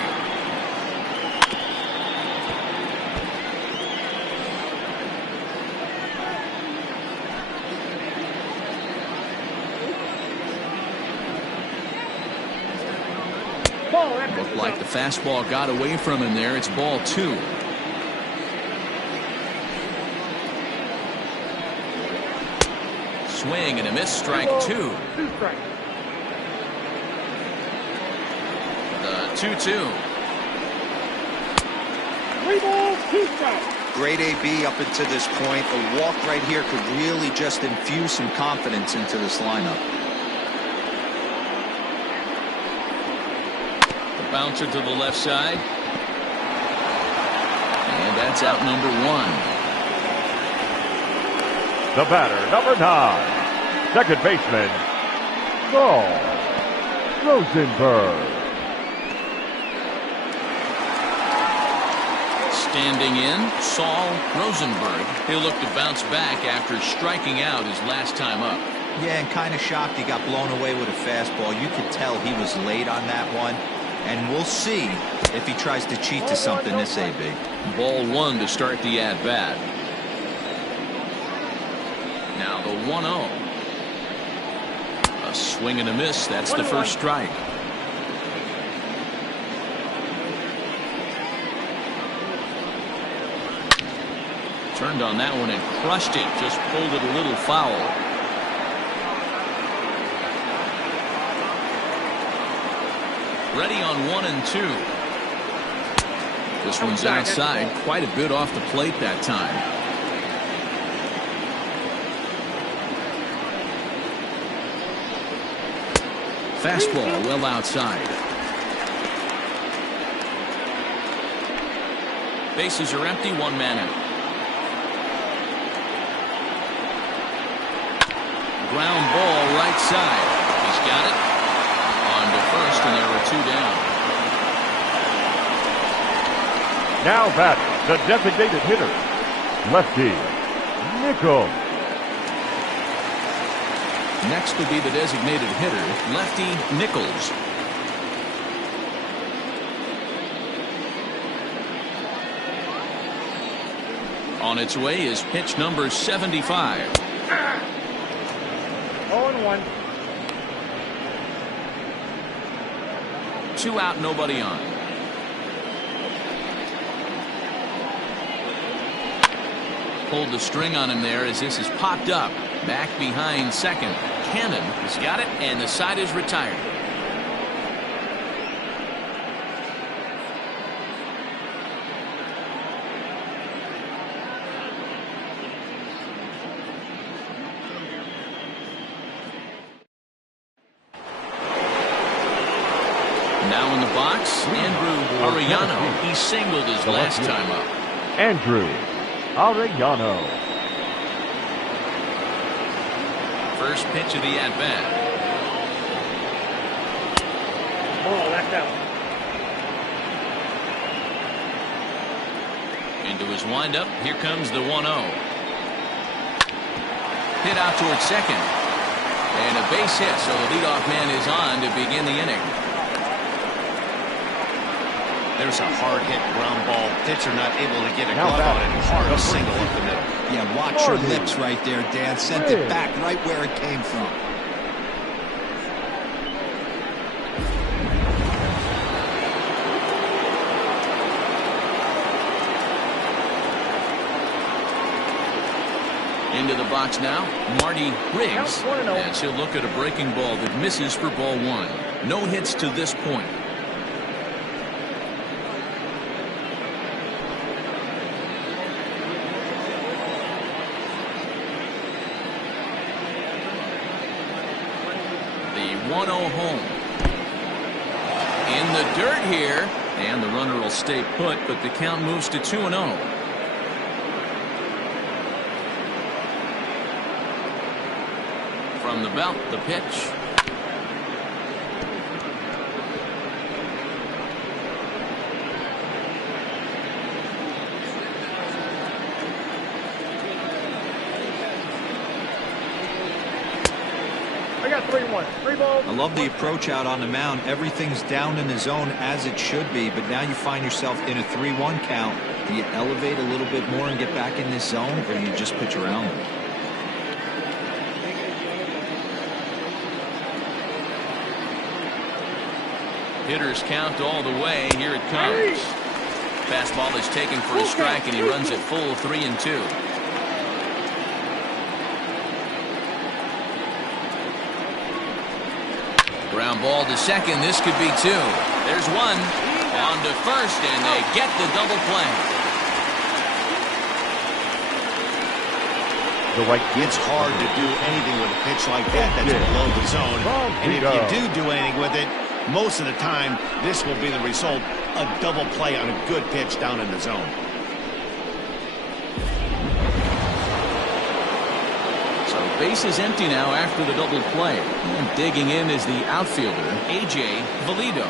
Looked like the fastball got away from him there. It's ball 2. Swing and a miss, strike 2. The 2-2. 3 balls, 2 strikes. Great AB up until this point. A walk right here could really just infuse some confidence into this lineup. Bouncer to the left side. And that's out number 1. The batter, number 9. Second baseman, Saul Rosenberg. Standing in, Saul Rosenberg. He'll look to bounce back after striking out his last time up. Yeah, and kind of shocked he got blown away with a fastball. You could tell he was late on that one. And we'll see if he tries to cheat to something this AB. Ball 1 to start the at-bat. Now the 1-0. A swing and a miss. That's the first strike. Turned on that one and crushed it. Just pulled it a little foul. Ready on 1 and 2. This one's outside, quite a bit off the plate that time. Fastball well outside. Bases are empty, 1 man out. Ground ball right side. He's got it. On to first, and there are 2 down. Now batting, the designated hitter, lefty Nichols. Next will be the designated hitter, lefty Nichols. On its way is pitch number 75. 0-1. 2 out, nobody on. Pulled the string on him there as this is popped up. Back behind second. Cannon has got it, and the side is retired. Now in the box, Andrew Arellano. He singled his last time up. Andrew Arellano. First pitch of the at-bat. Ball, that's out. Into his windup. Here comes the 1-0. Hit out towards second. And a base hit, so the leadoff man is on to begin the inning. There's a hard hit ground ball. Pitcher not able to get a glove on it. Hard single up the middle. Yeah, watch your lips right there, Dan. Sent it back right where it came from. Into the box now, Marty Riggs, as he'll look at a breaking ball that misses for ball 1. No hits to this point. 1-0 home. In the dirt here, and the runner will stay put, but the count moves to 2-0. From the belt, the pitch. I got 3-1. 3 balls. I love the approach out on the mound. Everything's down in the zone as it should be, but now you find yourself in a 3-1 count. Do you elevate a little bit more and get back in this zone, or do you just pitch around them? Hitters count all the way. Here it comes. Fastball is taken for a strike, and he runs it full 3-2. Ground ball to second. This could be 2. There's 1. On to first, and they get the double play. It's hard to do anything with a pitch like that that's below the zone. And if you do anything with it, most of the time, this will be the result. A double play on a good pitch down in the zone. So base is empty now after the double play. And digging in is the outfielder, A.J. Valido.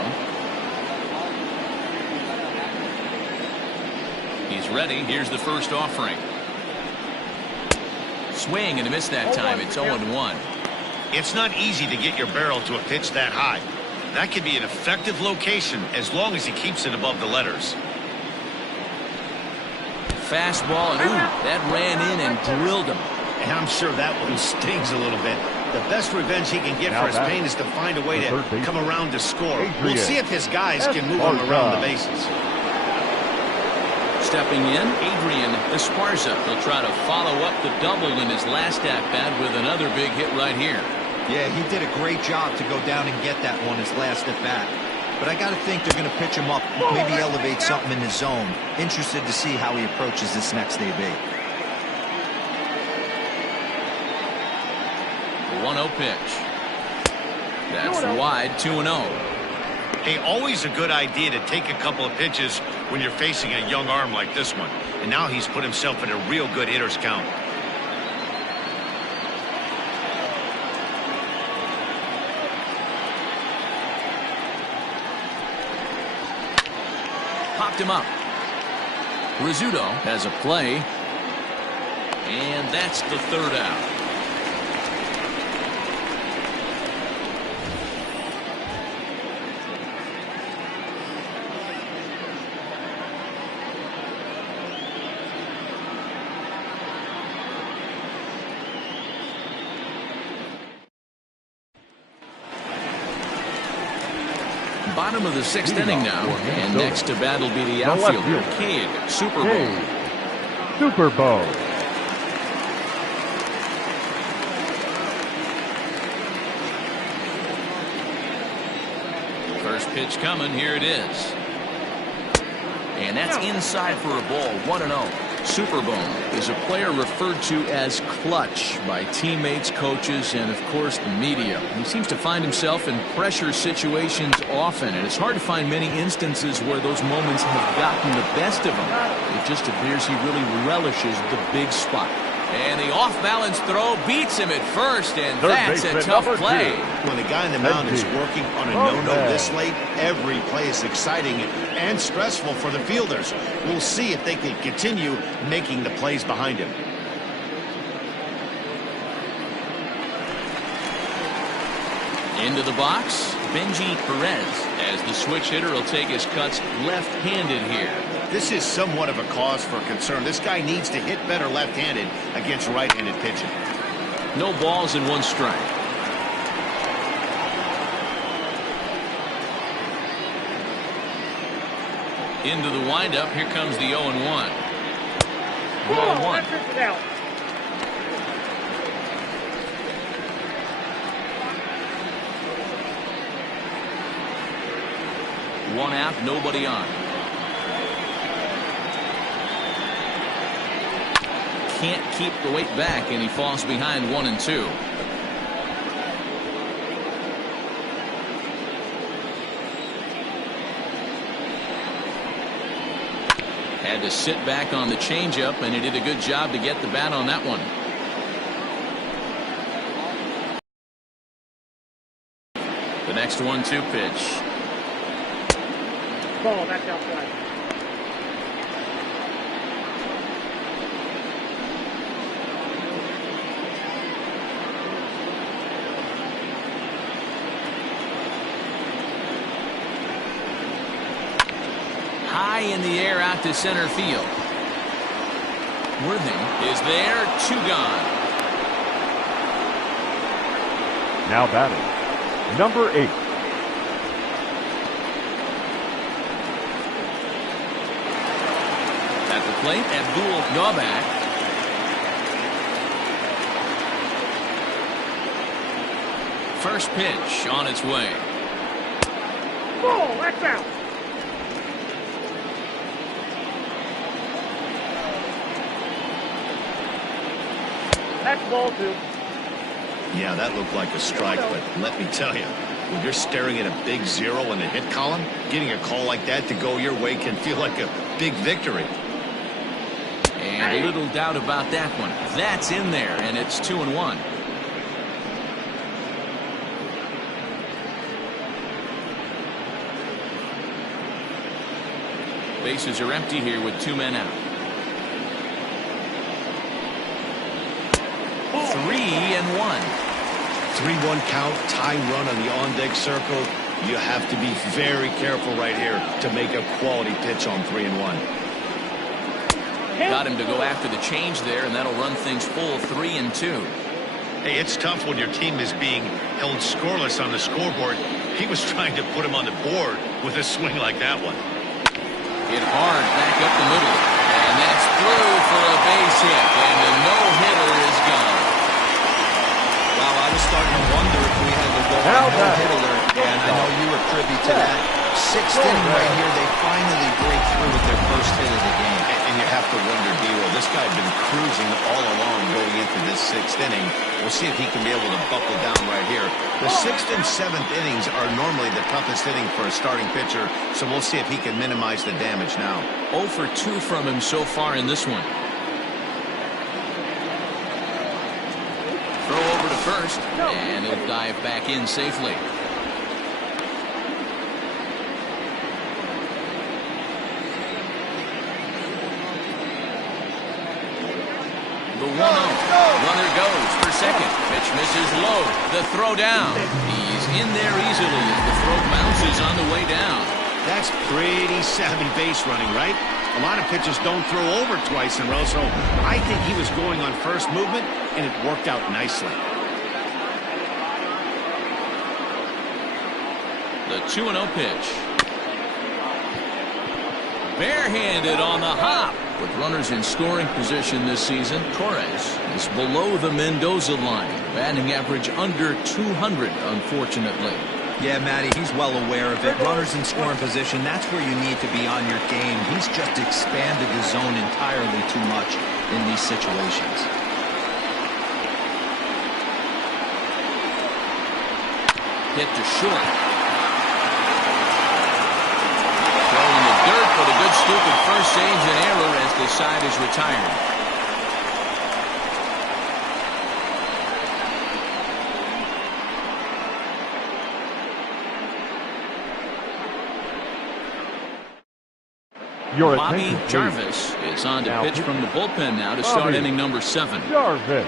He's ready. Here's the first offering. Swing and a miss that time. It's 0-1. It's not easy to get your barrel to a pitch that high. That could be an effective location as long as he keeps it above the letters. Fastball, and ooh, that ran in and drilled him. And I'm sure that one stings a little bit. The best revenge he can get for his pain is to find a way to come around to score. We'll see if his guys can move him around the bases. Stepping in, Adrian Esparza. He'll try to follow up the double in his last at-bat with another big hit right here. Yeah, he did a great job to go down and get that one his last at-bat. But I got to think they're going to pitch him up, maybe elevate something in the zone. Interested to see how he approaches this next AB. 1-0 pitch. That's wide, 2-0. Hey, always a good idea to take a couple of pitches when you're facing a young arm like this one. And now he's put himself in a real good hitter's count. Popped him up. Rizzuto has a play. And that's the third out. Bottom of the 6th inning now, and next to bat will be the outfielder, Cade Superbowl. First pitch coming, here it is. And that's inside for a ball, 1-0. Superbone is a player referred to as clutch by teammates, coaches, and of course the media. He seems to find himself in pressure situations often, and it's hard to find many instances where those moments have gotten the best of him. It just appears he really relishes the big spot. And the off-balance throw beats him at first, and that's a tough play. When the guy in the mound is working on a no-no this late, every play is exciting and stressful for the fielders. We'll see if they can continue making the plays behind him. Into the box, Benji Perez, as the switch hitter will take his cuts left-handed here. This is somewhat of a cause for concern. This guy needs to hit better left-handed against right-handed pitching. No balls and 1 strike. Into the windup. Here comes the 0-1. Ball 1. One out, nobody on. Can't keep the weight back, and he falls behind 1-2. Had to sit back on the changeup, and he did a good job to get the bat on that one. The next 1-2 pitch. Ball, that's outside. High in the air out to center field. Worthing is there, 2 gone. Now batting, number 8. At the plate, Abdul Novak. First pitch on its way. Ball, that's out. That's ball 2. Yeah, that looked like a strike, but let me tell you, when you're staring at a big 0 in the hit column, getting a call like that to go your way can feel like a big victory. And a little doubt about that one. That's in there, and it's 2-1. Bases are empty here with 2 men out. 3-1. 3-1 count, tying run on the on-deck circle. You have to be very careful right here to make a quality pitch on 3-1. Got him to go after the change there, and that'll run things full 3-2. Hey, it's tough when your team is being held scoreless on the scoreboard. He was trying to put him on the board with a swing like that one. Hit hard back up the middle, and that's through for a base hit, and the no-hitter is gone. Wow, I was starting to wonder if we had to go on no-hit alert, and I know you were privy to that. 6th inning right here, they finally break through with their first hit of the game. And you have to wonder, D-Roll, this guy had been cruising all along going into this 6th inning. We'll see if he can be able to buckle down right here. The 6th and 7th innings are normally the toughest inning for a starting pitcher, so we'll see if he can minimize the damage now. 0 for 2 from him so far in this one. Throw over to first, and he'll dive back in safely. The 1-0. Runner goes for second. Pitch misses low. The throw down. He's in there easily as the throw bounces on the way down. That's pretty savvy base running, right? A lot of pitchers don't throw over twice in a row, so I think he was going on first movement, and it worked out nicely. The 2-0 pitch. Barehanded on the hop. With runners in scoring position this season, Torres is below the Mendoza line. Batting average under 200, unfortunately. Yeah, Matty, he's well aware of it. Runners in scoring position, that's where you need to be on your game. He's just expanded the zone entirely too much in these situations. Hit to short. Throwing the dirt, but a good scoop at first saves an error as the side is retired. Your Bobby attention, please. Jarvis is on to Now pitch from the bullpen now to start Bobby inning number 7. Jarvis.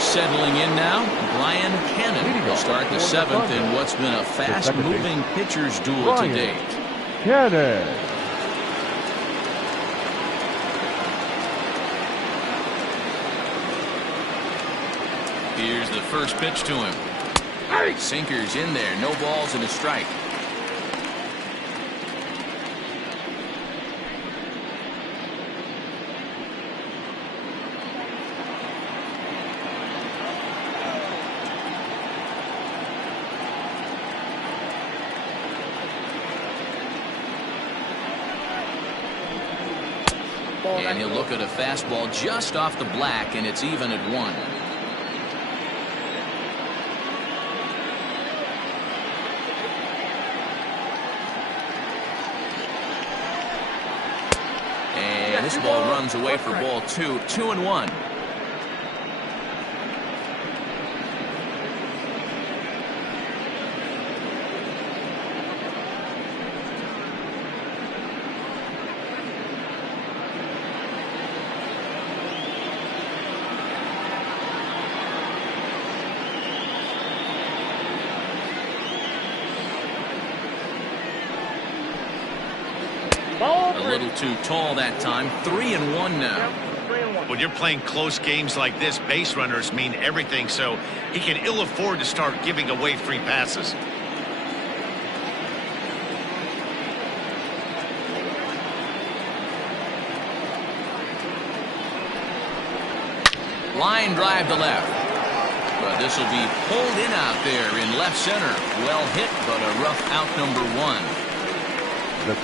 Settling in now, Brian Cannon will start the 7th in what's been a fast-moving pitcher's duel to date. Cannon. Here's the first pitch to him. Sinker's in there, no balls and a strike. And he'll look at a fastball just off the black, and it's even at 1. This ball runs away for ball 2. 2-1. A little too tall that time. 3-1 now. When you're playing close games like this, base runners mean everything, so he can ill afford to start giving away free passes. Line drive to left. But this will be pulled in out there in left center. Well hit, but a rough out number 1.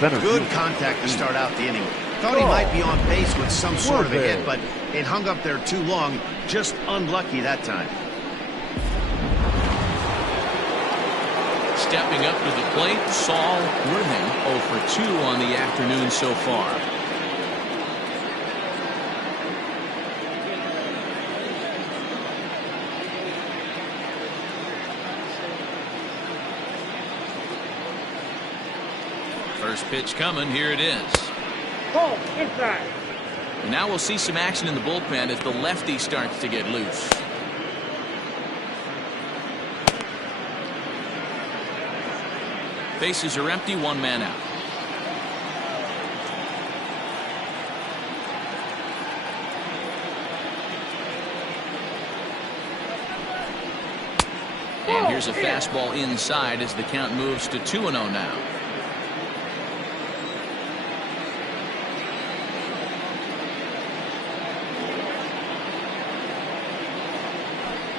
Good contact to start out the inning. Thought he might be on base with some sort of a hit, but it hung up there too long. Just unlucky that time. Stepping up to the plate, Saul Worthing 0 for 2 on the afternoon so far. First pitch coming. Here it is. Ball inside. And now we'll see some action in the bullpen as the lefty starts to get loose. Bases are empty. 1 man out. And here's a fastball inside as the count moves to 2-0 now.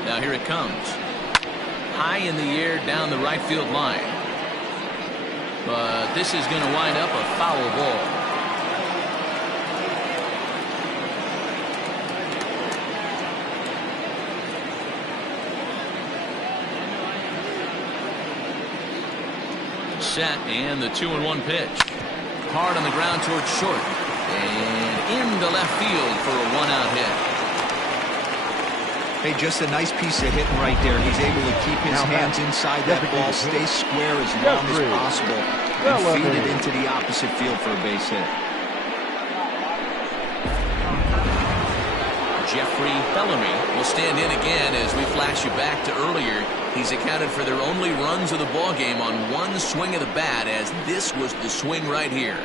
Now here it comes. High in the air down the right field line. But this is going to wind up a foul ball. Set and the 2-1 pitch. Hard on the ground towards short. And into left field for a 1-out hit. Hey, just a nice piece of hitting right there. He's able to keep his hands inside that ball, stay square as long as possible, and feed it into the opposite field for a base hit. Jeffrey Bellamy will stand in again as we flash you back to earlier. He's accounted for their only runs of the ball game on 1 swing of the bat, as this was the swing right here.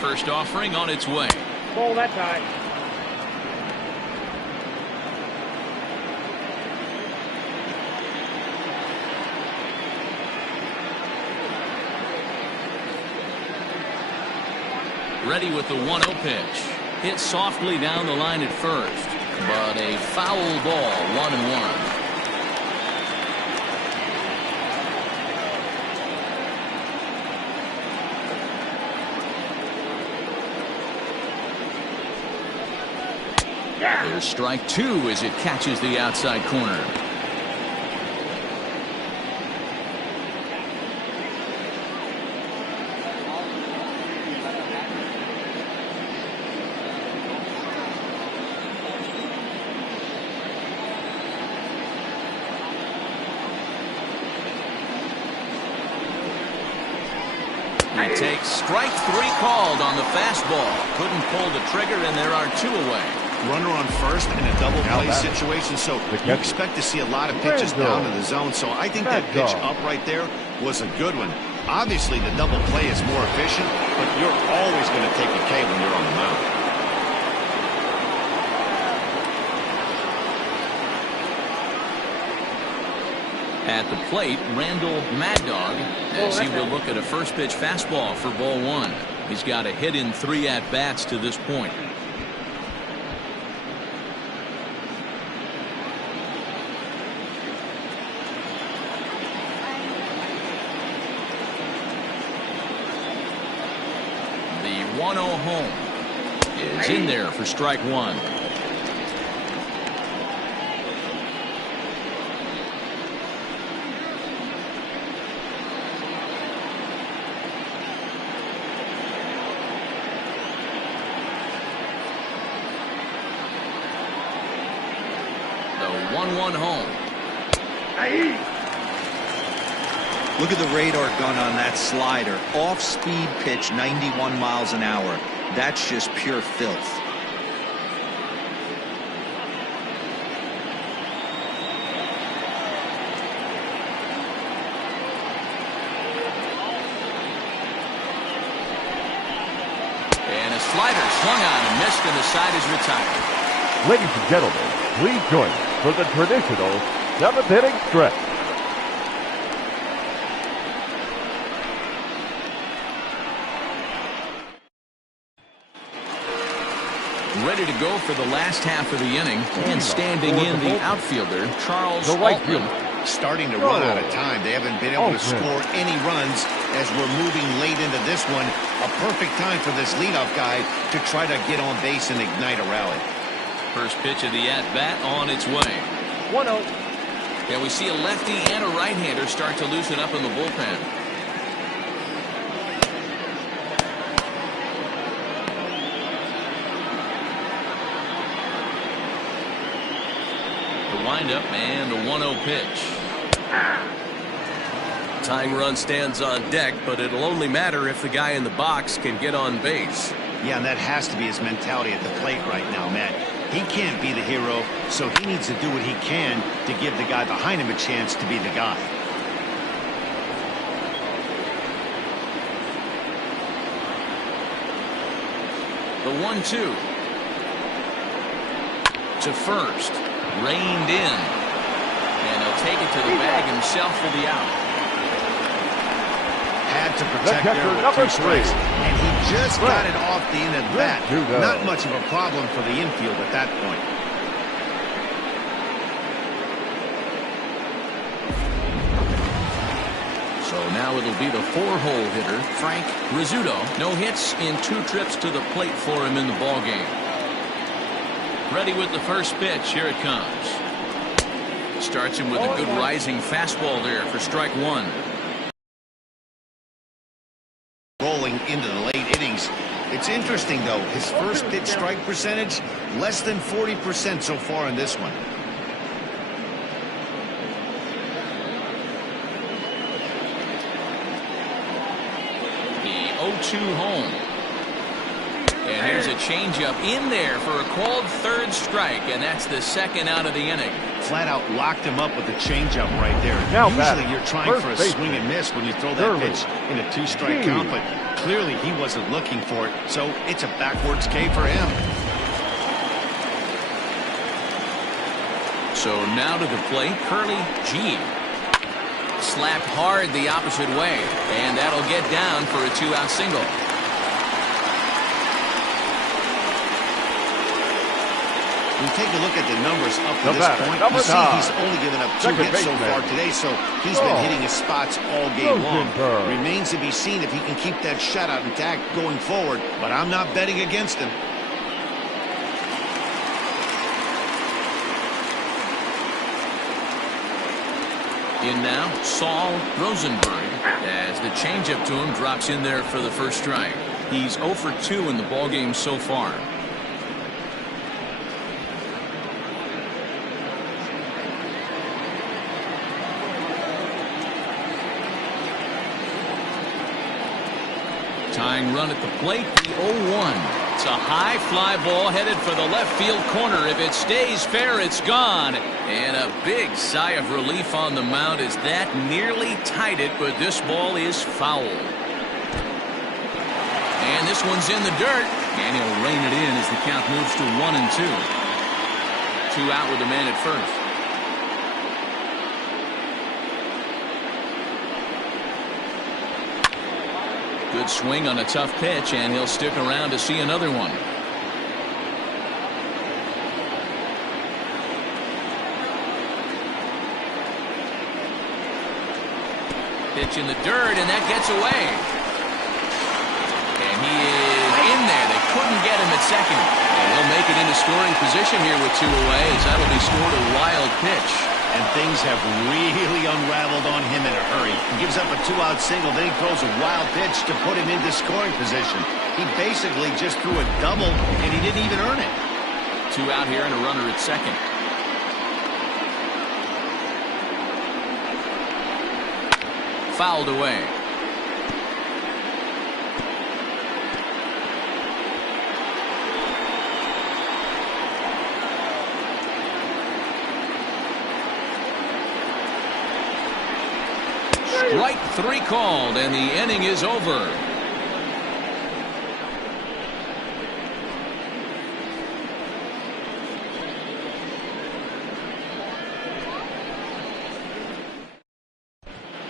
First offering on its way. Ball that time. Ready with the 1-0 pitch. Hit softly down the line at first, but a foul ball. 1-1. There's strike 2 as it catches the outside corner. He takes strike 3 called on the fastball. Couldn't pull the trigger, and there are 2 away. Runner on first in a double play situation, so you expect to see a lot of pitches down in the zone. So I think that pitch up right there was a good one. Obviously, the double play is more efficient, but you're always going to take a K when you're on the mound. At the plate, Randall Mad Dog, as he will look at a first pitch fastball for ball 1. He's got a hit in 3 at-bats to this point. 1-0 home. Is in there for strike one. The 1-1 home. Look at the radar gun on that slider. Off-speed pitch, 91 miles an hour. That's just pure filth. And a slider swung on and missed, and the side is retired. Ladies and gentlemen, please join us for the traditional seventh inning stretch. Ready to go for the last half of the inning, and standing in the outfielder, Charles Altman. Starting to run out of time. They haven't been able to score any runs as we're moving late into this one. A perfect time for this leadoff guy to try to get on base and ignite a rally. First pitch of the at-bat on its way. 1-0. And we see a lefty and a right-hander start to loosen up in the bullpen. Windup and the 1-0 pitch. Tying run stands on deck, but it'll only matter if the guy in the box can get on base. Yeah, and that has to be his mentality at the plate right now, Matt. He can't be the hero, so he needs to do what he can to give the guy behind him a chance to be the guy. The 1-2 to first. Reined in, and he'll take it to the bag himself for the out. Had to protect there with 2 strikes, and he just got it off the end of the bat. Not much of a problem for the infield at that point. So now it'll be the 4-hole hitter, Frank Rizzuto. No hits in 2 trips to the plate for him in the ballgame. Ready with the first pitch. Here it comes. Starts him with a good rising fastball there for strike one. Rolling into the late innings. It's interesting, though. His first pitch strike percentage, less than 40% so far in this one. The 0-2 home. And here's a changeup in there for a called third strike, and that's the second out of the inning. Flat out locked him up with a changeup right there. Now usually you're trying for a swing and miss when you throw that pitch in a 2-strike count, but clearly he wasn't looking for it, so it's a backwards K for him. So now to the plate, Curly G. Slapped hard the opposite way, and that'll get down for a 2-out single. We take a look at the numbers up to this point. You see he's only given up 2 hits so far today, so he's been hitting his spots all game long. Remains to be seen if he can keep that shutout intact going forward, but I'm not betting against him. In now, Saul Rosenberg, as the changeup to him drops in there for the first strike. He's 0 for 2 in the ballgame so far. Tying run at the plate, the 0-1. It's a high fly ball headed for the left field corner. If it stays fair, it's gone. And a big sigh of relief on the mound as that nearly tied it, but this ball is foul. And this one's in the dirt, and he'll rein it in as the count moves to 1-2. 2 out with the man at first. Good swing on a tough pitch, and he'll stick around to see another one. Pitch in the dirt, and that gets away. And he is in in there. They couldn't get him at second. And he'll make it into scoring position here with 2 away, as that'll be scored a wild pitch. And things have really unraveled on him in a hurry. He gives up a 2-out single, then he throws a wild pitch to put him into scoring position. He basically just threw a double, and he didn't even earn it. 2 out here and a runner at second. Fouled away. Strike 3 called, and the inning is over.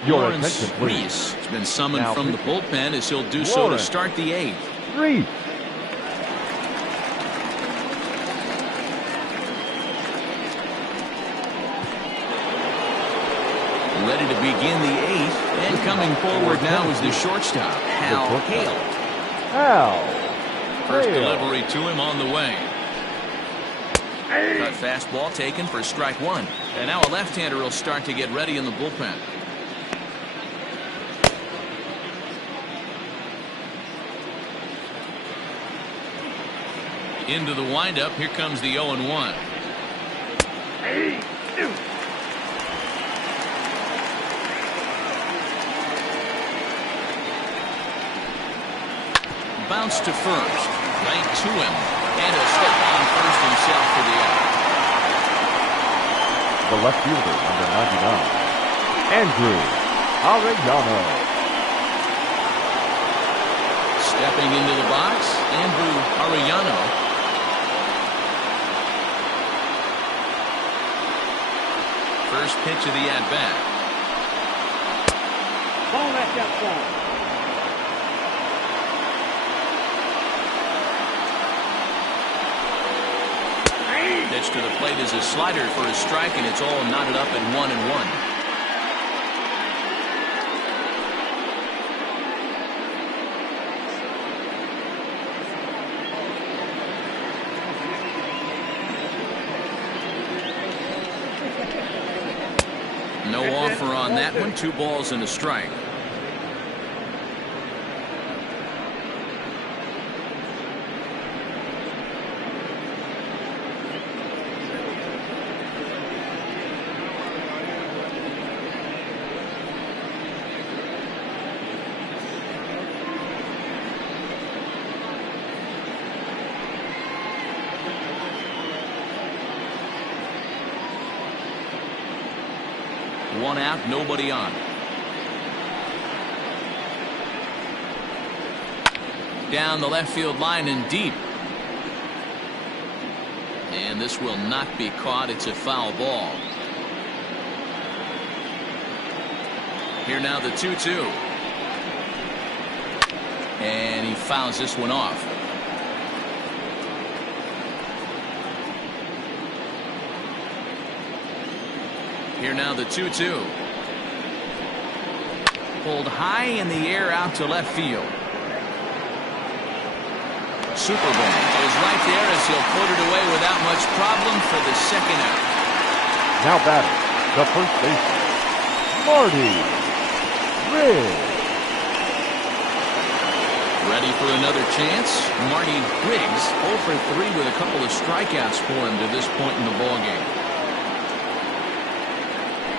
Lawrence Reese has been summoned from the bullpen, as he'll do so to start the 8th. Reese. Ready to begin the 8th, and coming forward now is the shortstop, Hal Hale. First delivery to him on the way. Cut fastball taken for strike 1. And now a left-hander will start to get ready in the bullpen. Into the windup, here comes the 0-1. Bounce to first, right to him, and he'll step on first himself for the out. The left fielder, number 99, Andrew Arellano. Stepping into the box, Andrew Arellano. First pitch of the at-bat. Ball left outside. Pitch to the plate is a slider for a strike, and it's all knotted up at 1-1. No offer on that one. 2 balls and a strike. One out, nobody on. Down the left field line and deep. And this will not be caught. It's a foul ball. Here now the 2-2. And he fouls this one off. Here now the 2-2. Pulled high in the air out to left field. Superman is right there as he'll put it away without much problem for the second out. Now batting, the first baseman, Marty Riggs. Ready for another chance. Marty Riggs 0 for 3 with a couple of strikeouts for him to this point in the ballgame.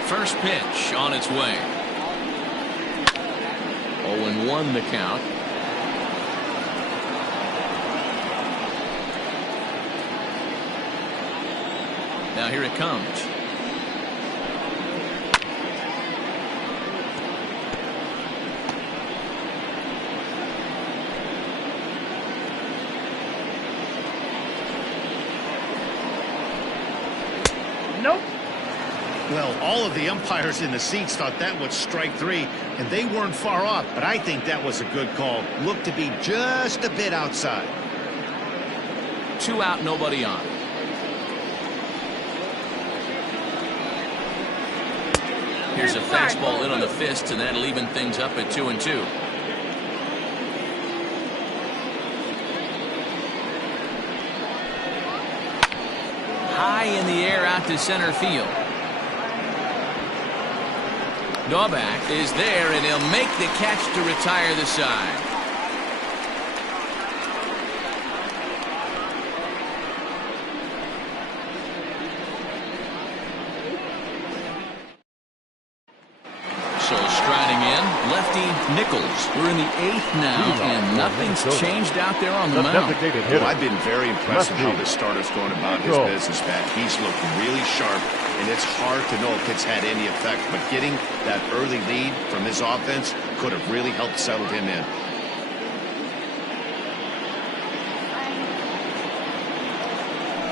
First pitch on its way. 0-1 the count. Now here it comes. Nope. Well, all of the umpires in the seats thought that was strike 3, and they weren't far off, but I think that was a good call. Looked to be just a bit outside. 2 out, nobody on. Here's a fastball in on the fist, and that'll even things up at 2-2. high in the air out to center field. Daubach is there, and he'll make the catch to retire the side. So striding in, lefty Nichols. We're in the 8th now, and nothing's changed out there on the mound. Well, I've been very impressed with how the starter's going about his business, Pat. He's looked really sharp, and it's hard to know if it's had any effect, but getting that early lead from his offense could have really helped settle him in.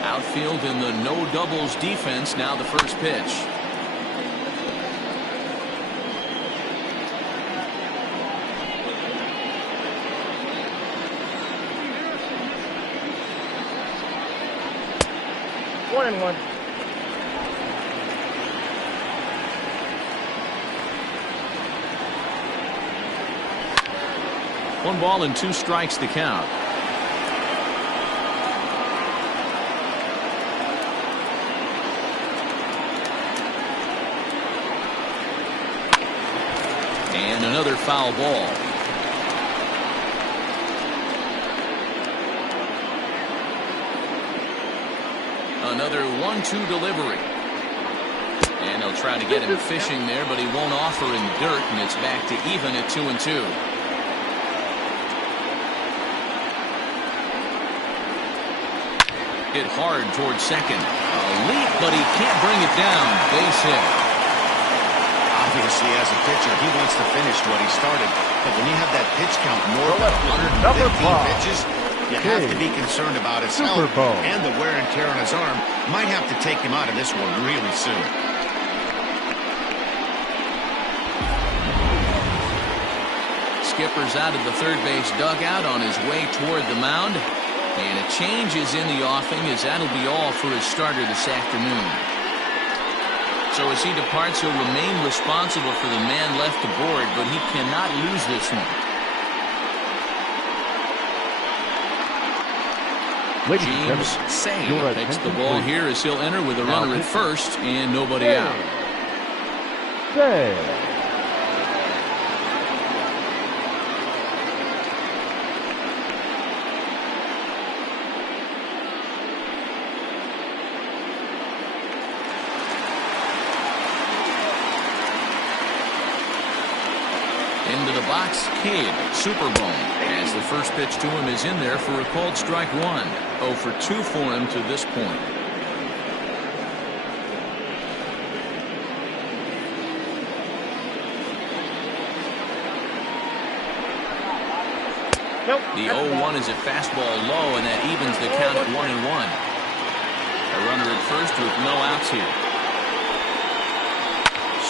Outfield in the no doubles defense. Now the first pitch. One and one. One ball and 2 strikes to count. And another foul ball. Another 1-2 delivery. And they'll try to get him fishing there, but he won't offer in dirt, and it's back to even at 2-2. Hit hard towards second. A leap, but he can't bring it down. Base hit. Obviously, as a pitcher, he wants to finish what he started. But when you have that pitch count more than 115 pitches, you have to be concerned about his health. And the wear and tear on his arm might have to take him out of this one really soon. Skipper's out of the third base dugout on his way toward the mound. And a change is in the offing, as that'll be all for his starter this afternoon. So as he departs, he'll remain responsible for the man left aboard, but he cannot lose this one. James Say takes the ball here as he'll enter with a runner at first and nobody out. Into the box, Cade Superbone, as the first pitch to him is in there for a called strike 1. 0 for 2 for him to this point. The 0-1 is a fastball low, and that evens the count at 1-1. A runner at first with no outs here.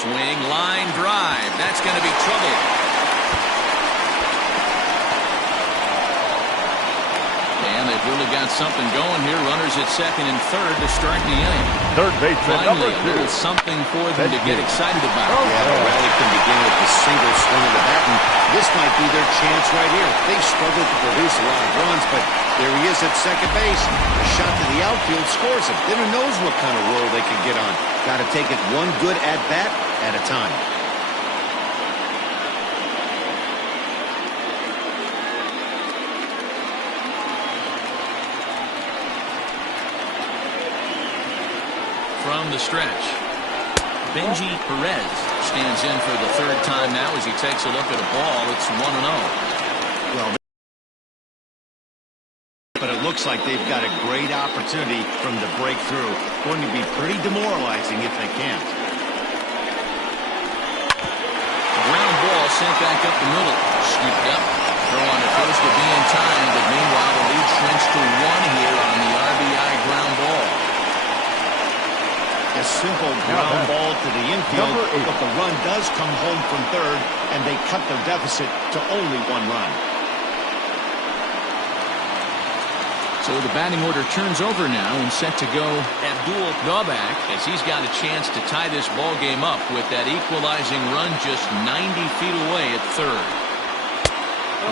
Swing, line, drive. That's going to be trouble. And they've really got something going here. Runners at second and third to start the inning. Third baseman number 2. A little something for them to get excited about. Yeah, the rally can begin with the single swing of the bat, and this might be their chance right here. They've struggled to produce a lot of runs, but there he is at second base. A shot to the outfield scores it. Then who knows what kind of roll they could get on. Got to take it one good at-bat at a time. From the stretch, Benji Perez stands in for the third time now as he takes a look at a ball. It's 1-0. Well, but it looks like they've got a great opportunity from the breakthrough. Going to be pretty demoralizing if they can't. Ground ball sent back up the middle. Scooped up. Throw on to first to be in time, but meanwhile the lead shrinks to 1 here on the RBI ground ball. A simple ground ball to the infield, but the run does come home from third, and they cut their deficit to only 1 run. So the batting order turns over now, and set to go Abdul Daubach, as he's got a chance to tie this ball game up with that equalizing run just 90 feet away at third.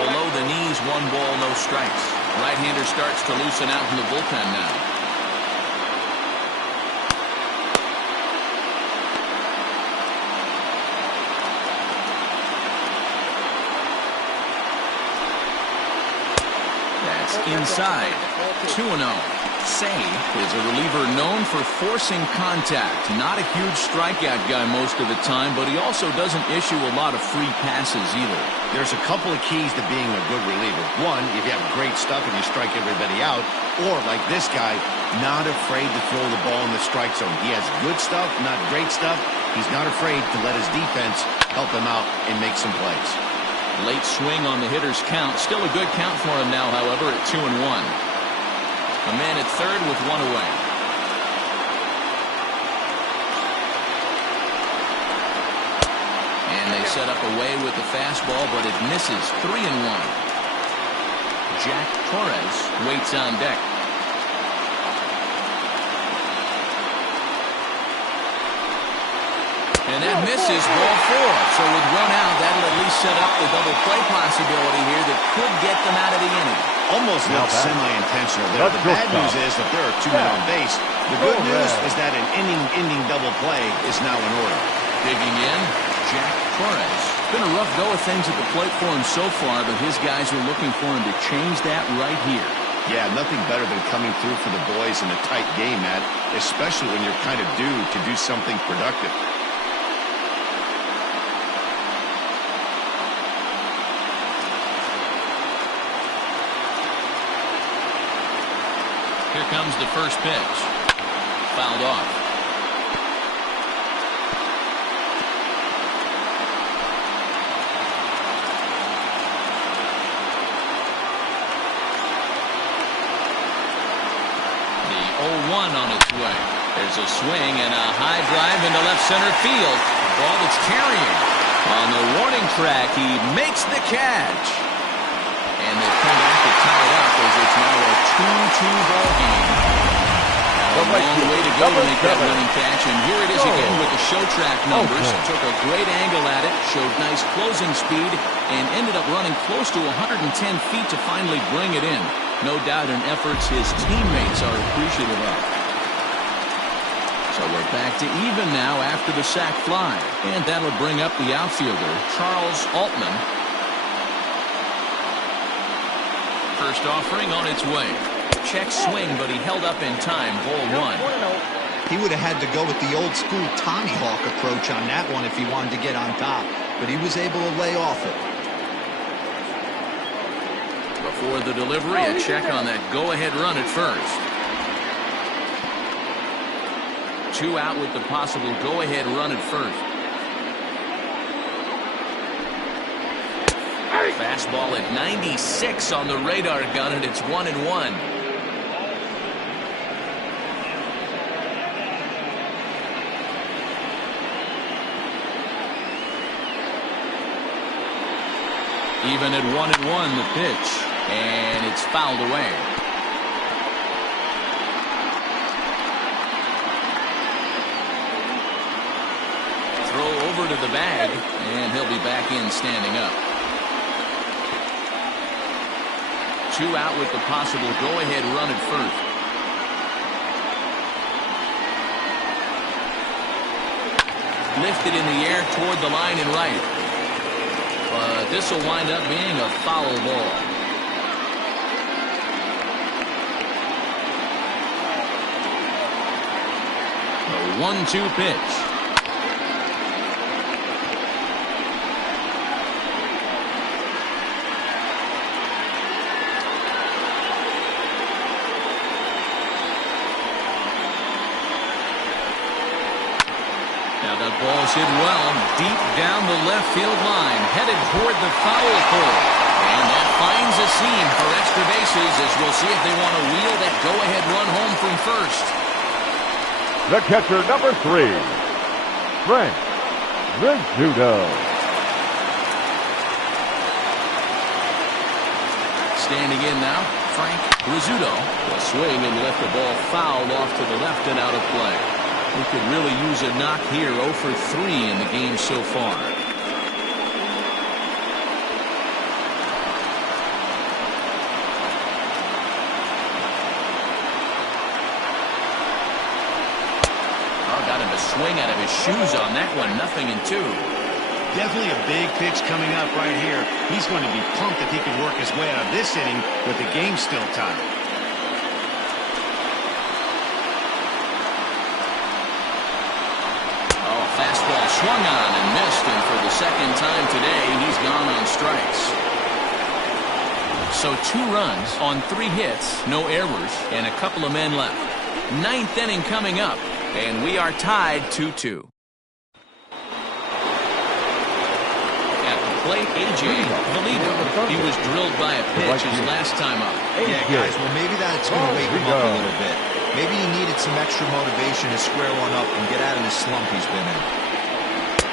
Below the knees, 1 ball, no strikes. Right-hander starts to loosen out in the bullpen now. inside. 2-0. Say is a reliever known for forcing contact. Not a huge strikeout guy most of the time, but he also doesn't issue a lot of free passes either. There's a couple of keys to being a good reliever. One, if you have great stuff and you strike everybody out, or like this guy, not afraid to throw the ball in the strike zone. He has good stuff, not great stuff. He's not afraid to let his defense help him out and make some plays. Late swing on the hitter's count. Still a good count for him now, however, at 2-1. A man at third with one away. And they set up away with the fastball, but it misses. 3-1. Jack Torres waits on deck. And that misses, ball 4. So with one out, that'll at least set up the double play possibility here that could get them out of the inning. Almost looked semi-intentional there. The bad news is that there are 2 men on base. The good news is that an inning-ending double play is now in order. Digging in, Jack Torres. Been a rough go of things at the plate for him so far, but his guys are looking for him to change that right here. Yeah, nothing better than coming through for the boys in a tight game, Matt, especially when you're kind of due to do something productive. Here comes the first pitch. Fouled off. The 0-1 on its way. There's a swing and a high drive into left center field. Ball that's carrying. On the warning track, he makes the catch. And they come back to tie it up as it's now a 2-2 ball game. A long way to go to make that winning catch, and here it is again with the show track numbers. Took a great angle at it, showed nice closing speed, and ended up running close to 110 feet to finally bring it in. No doubt in efforts his teammates are appreciative of. So we're back to even now after the sac fly, and that'll bring up the outfielder, Charles Altman. First offering on its way. Check swing, but he held up in time. Ball 1. He would have had to go with the old school Tommy Hawk approach on that one if he wanted to get on top, but he was able to lay off it. Before the delivery, a check on that go-ahead run at first. 2 out with the possible go-ahead run at first. Fastball at 96 on the radar gun, and it's 1-1. Even at 1-1, the pitch, and it's fouled away. Throw over to the bag, and he'll be back in standing up. 2 out with the possible go-ahead run at first. Lifted in the air toward the line and right. But this will wind up being a foul ball. The 1-2 pitch. That ball's hit well deep down the left field line, headed toward the foul pole. And that finds a seam for extra bases as we'll see if they want to wheel that go-ahead run home from first. The catcher, number 3, Frank Rizzuto. Standing in now, Frank Rizzuto will swing and let the ball foul off to the left and out of play. We could really use a knock here. 0 for 3 in the game so far. Oh, got him to swing out of his shoes on that one. 0-2. Definitely a big pitch coming up right here. He's going to be pumped if he can work his way out of this inning with the game still tied. Oh, fastball swung on and missed, and for the second time today, he's gone on strikes. So 2 runs on 3 hits, no errors, and a couple of men left. 9th inning coming up, and we are tied 2-2. Plate A.J. Valito. He was drilled by a pitch his last time up. Yeah, guys, well, maybe that's going to wake him up a little bit. Maybe he needed some extra motivation to square one up and get out of the slump he's been in.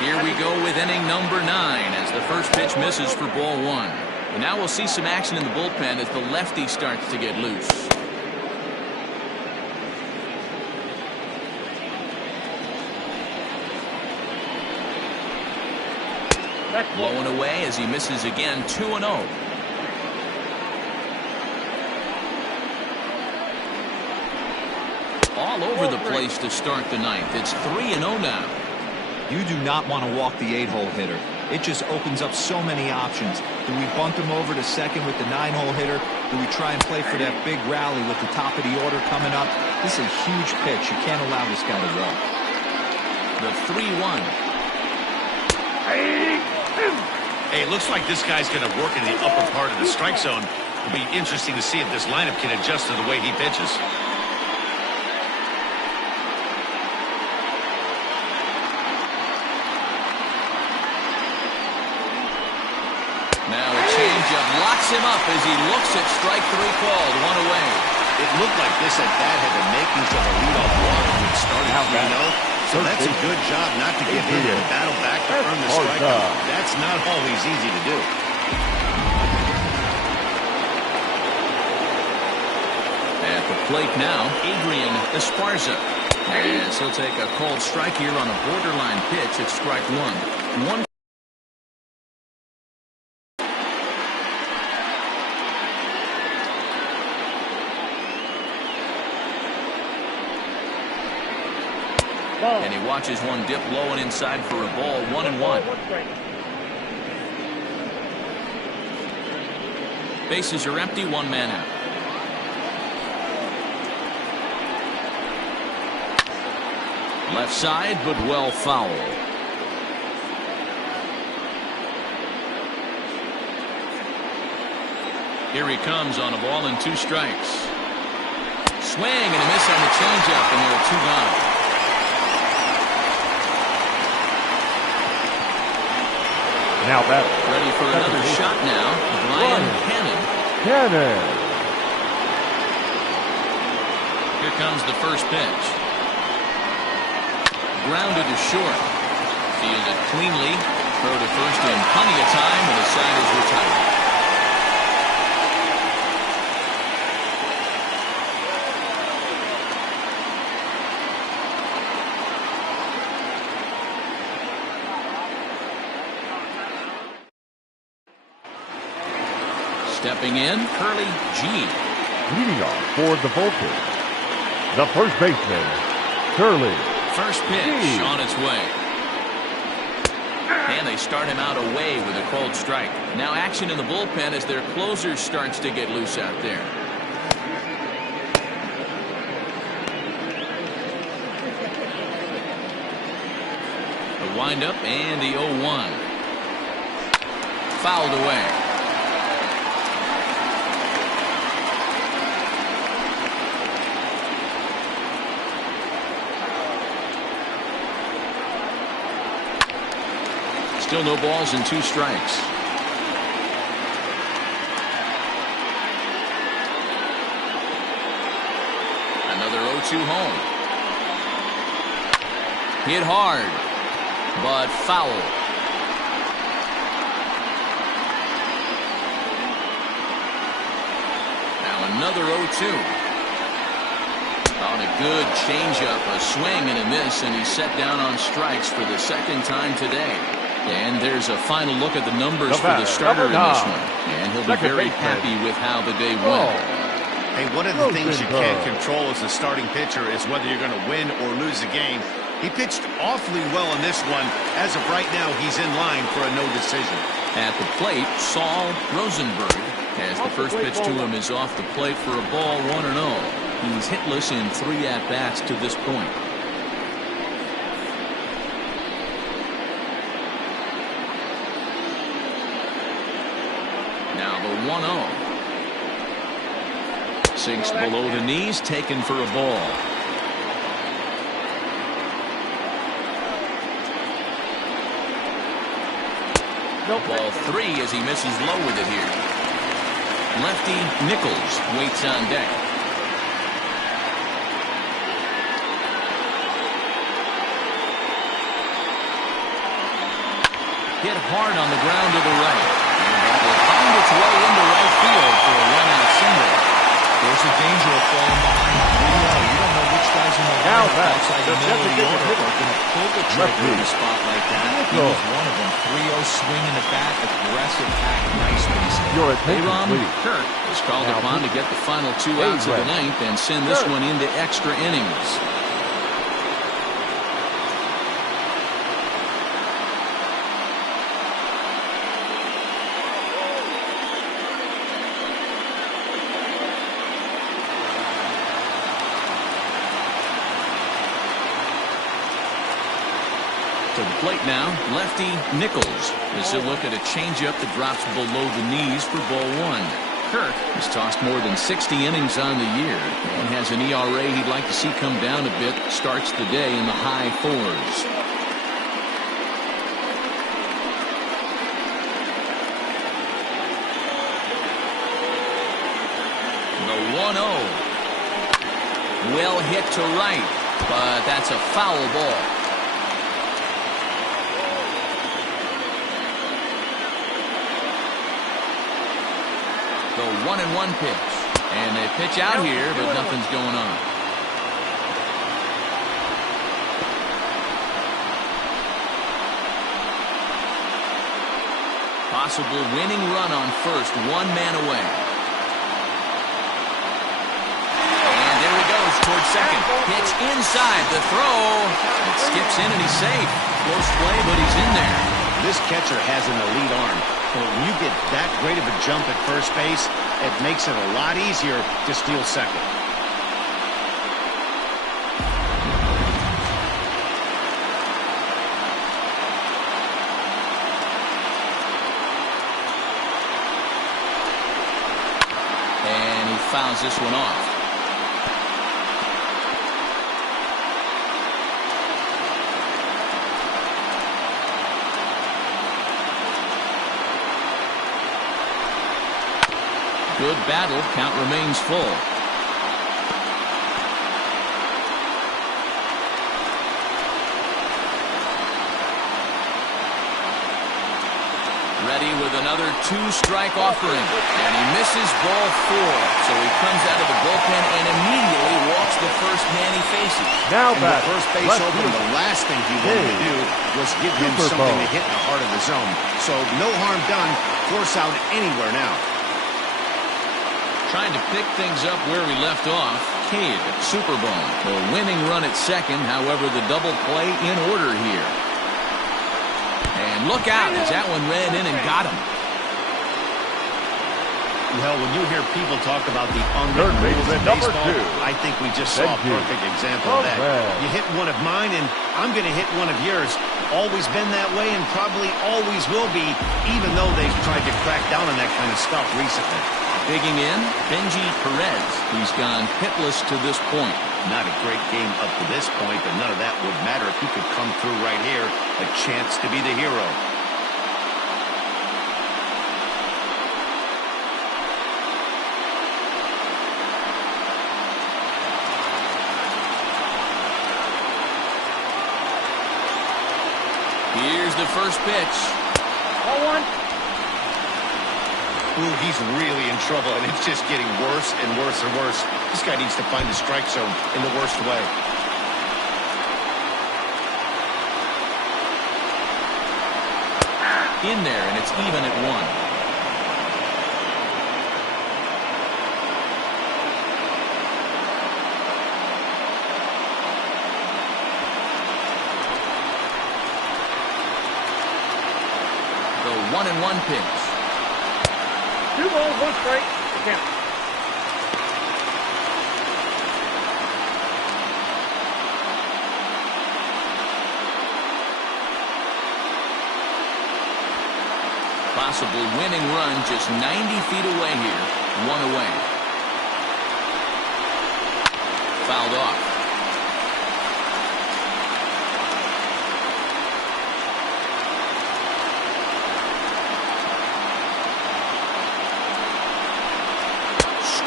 Here we go with inning number 9 as the first pitch misses for ball 1. And now we'll see some action in the bullpen as the lefty starts to get loose. Blowing away as he misses again, 2-0. All over the place to start the 9th. It's 3-0 now. You do not want to walk the 8-hole hitter. It just opens up so many options. Do we bunt him over to second with the 9-hole hitter? Do we try and play for that big rally with the top of the order coming up? This is a huge pitch. You can't allow this guy to walk. The 3-1. Hey, it looks like this guy's going to work in the upper part of the strike zone. It'll be interesting to see if this lineup can adjust to the way he pitches. Now a changeup locks him up as he looks at strike 3 called, 1 away. It looked like this at bat had the makings of a leadoff walk when it started 3-0. So that's a good job not to give in and battle back to earn the strikeout. That's not always easy to do. At the plate now, Adrian Esparza. And he'll take a called strike here on a borderline pitch at strike 1. And he watches one dip low and inside for a ball, 1-1. Bases are empty, 1 man out. Left side, but well foul. Here he comes on a ball and 2 strikes. Swing and a miss on the changeup, and there are 2 gone. Now battle. Ready for another shot now. Brian Cannon. Here comes the first pitch. Grounded to short. Fielded cleanly. Throw to first in plenty of time, and the side is retired. Stepping in, Curly G. Leading off for the Vultures, the first baseman, Curly. First pitch on its way. And they start him out away with a called strike. Now action in the bullpen as their closer starts to get loose out there. The windup and the 0-1. Fouled away. Still no balls and 2 strikes. Another 0-2 home. Hit hard, but foul. Now another 0-2. On a good changeup, a swing and a miss, and he's set down on strikes for the second time today. And there's a final look at the numbers for the starter in this one. And he'll be very happy with how the day went. Hey, one of the things you can't control as a starting pitcher is whether you're going to win or lose the game. He pitched awfully well in this one. As of right now, he's in line for a no decision. At the plate, Saul Rosenberg, as the first pitch to him is off the plate for a ball, 1-0. He's hitless in 3 at-bats to this point. Now the 1-0. Sinks below the knees, taken for a ball. Ball 3 as he misses low with it here. Lefty Nichols waits on deck. Hit hard on the ground to the right. And that will find its way into right field for a run-out single. There's a danger of falling behind 3-0. You don't know which guys in the lineup outside the middle of the order are going to pull the trigger in a spot like that. He was one of them. 3-0 swing in the bat, aggressive act, nice base. Bayram Kirk is called upon to get the final 2 outs of the ninth and send this one into extra innings. To the plate now, lefty Nichols. As he'll look at a changeup that drops below the knees for ball 1. Kirk has tossed more than 60 innings on the year and has an ERA he'd like to see come down a bit. Starts the day in the high 4s. The 1-0. Well hit to right, but that's a foul ball. The 1-1 pitch. And they pitch out here, but nothing's going on. Possible winning run on first, 1 man away. And there he goes towards second. Pitch inside the throw. It skips in and he's safe. Close play, but he's in there. This catcher has an elite arm. But when you get that great of a jump at first base, it makes it a lot easier to steal second. And he fouls this one off. Good battle. Count remains full. Ready with another 2-strike offering. And he misses ball 4. So he comes out of the bullpen and immediately walks the first man he faces. Now back. The first base opener, the last thing he wanted to do was give him something to hit in the heart of the zone. So no harm done. Force out anywhere now. Trying to pick things up where we left off. Cade, Superbone. The winning run at second. However, the double play in order here. And look out as that one ran in and got him. Well, when you hear people talk about the unwritten rules of baseball, I think we just saw a perfect example of that. You hit one of mine, and I'm going to hit one of yours. Always been that way and probably always will be, even though they've tried to crack down on that kind of stuff recently. Digging in, Benji Perez. He's gone hitless to this point. Not a great game up to this point, but none of that would matter if he could come through right here. A chance to be the hero. Here's the first pitch. 0-1. Ooh, he's really in trouble, and it's just getting worse and worse and worse. This guy needs to find the strike zone in the worst way. In there, and it's even at 1. 1-1 pitch. 2 balls, 1 strike. Count. Possible winning run just 90 feet away here. 1 away. Fouled off.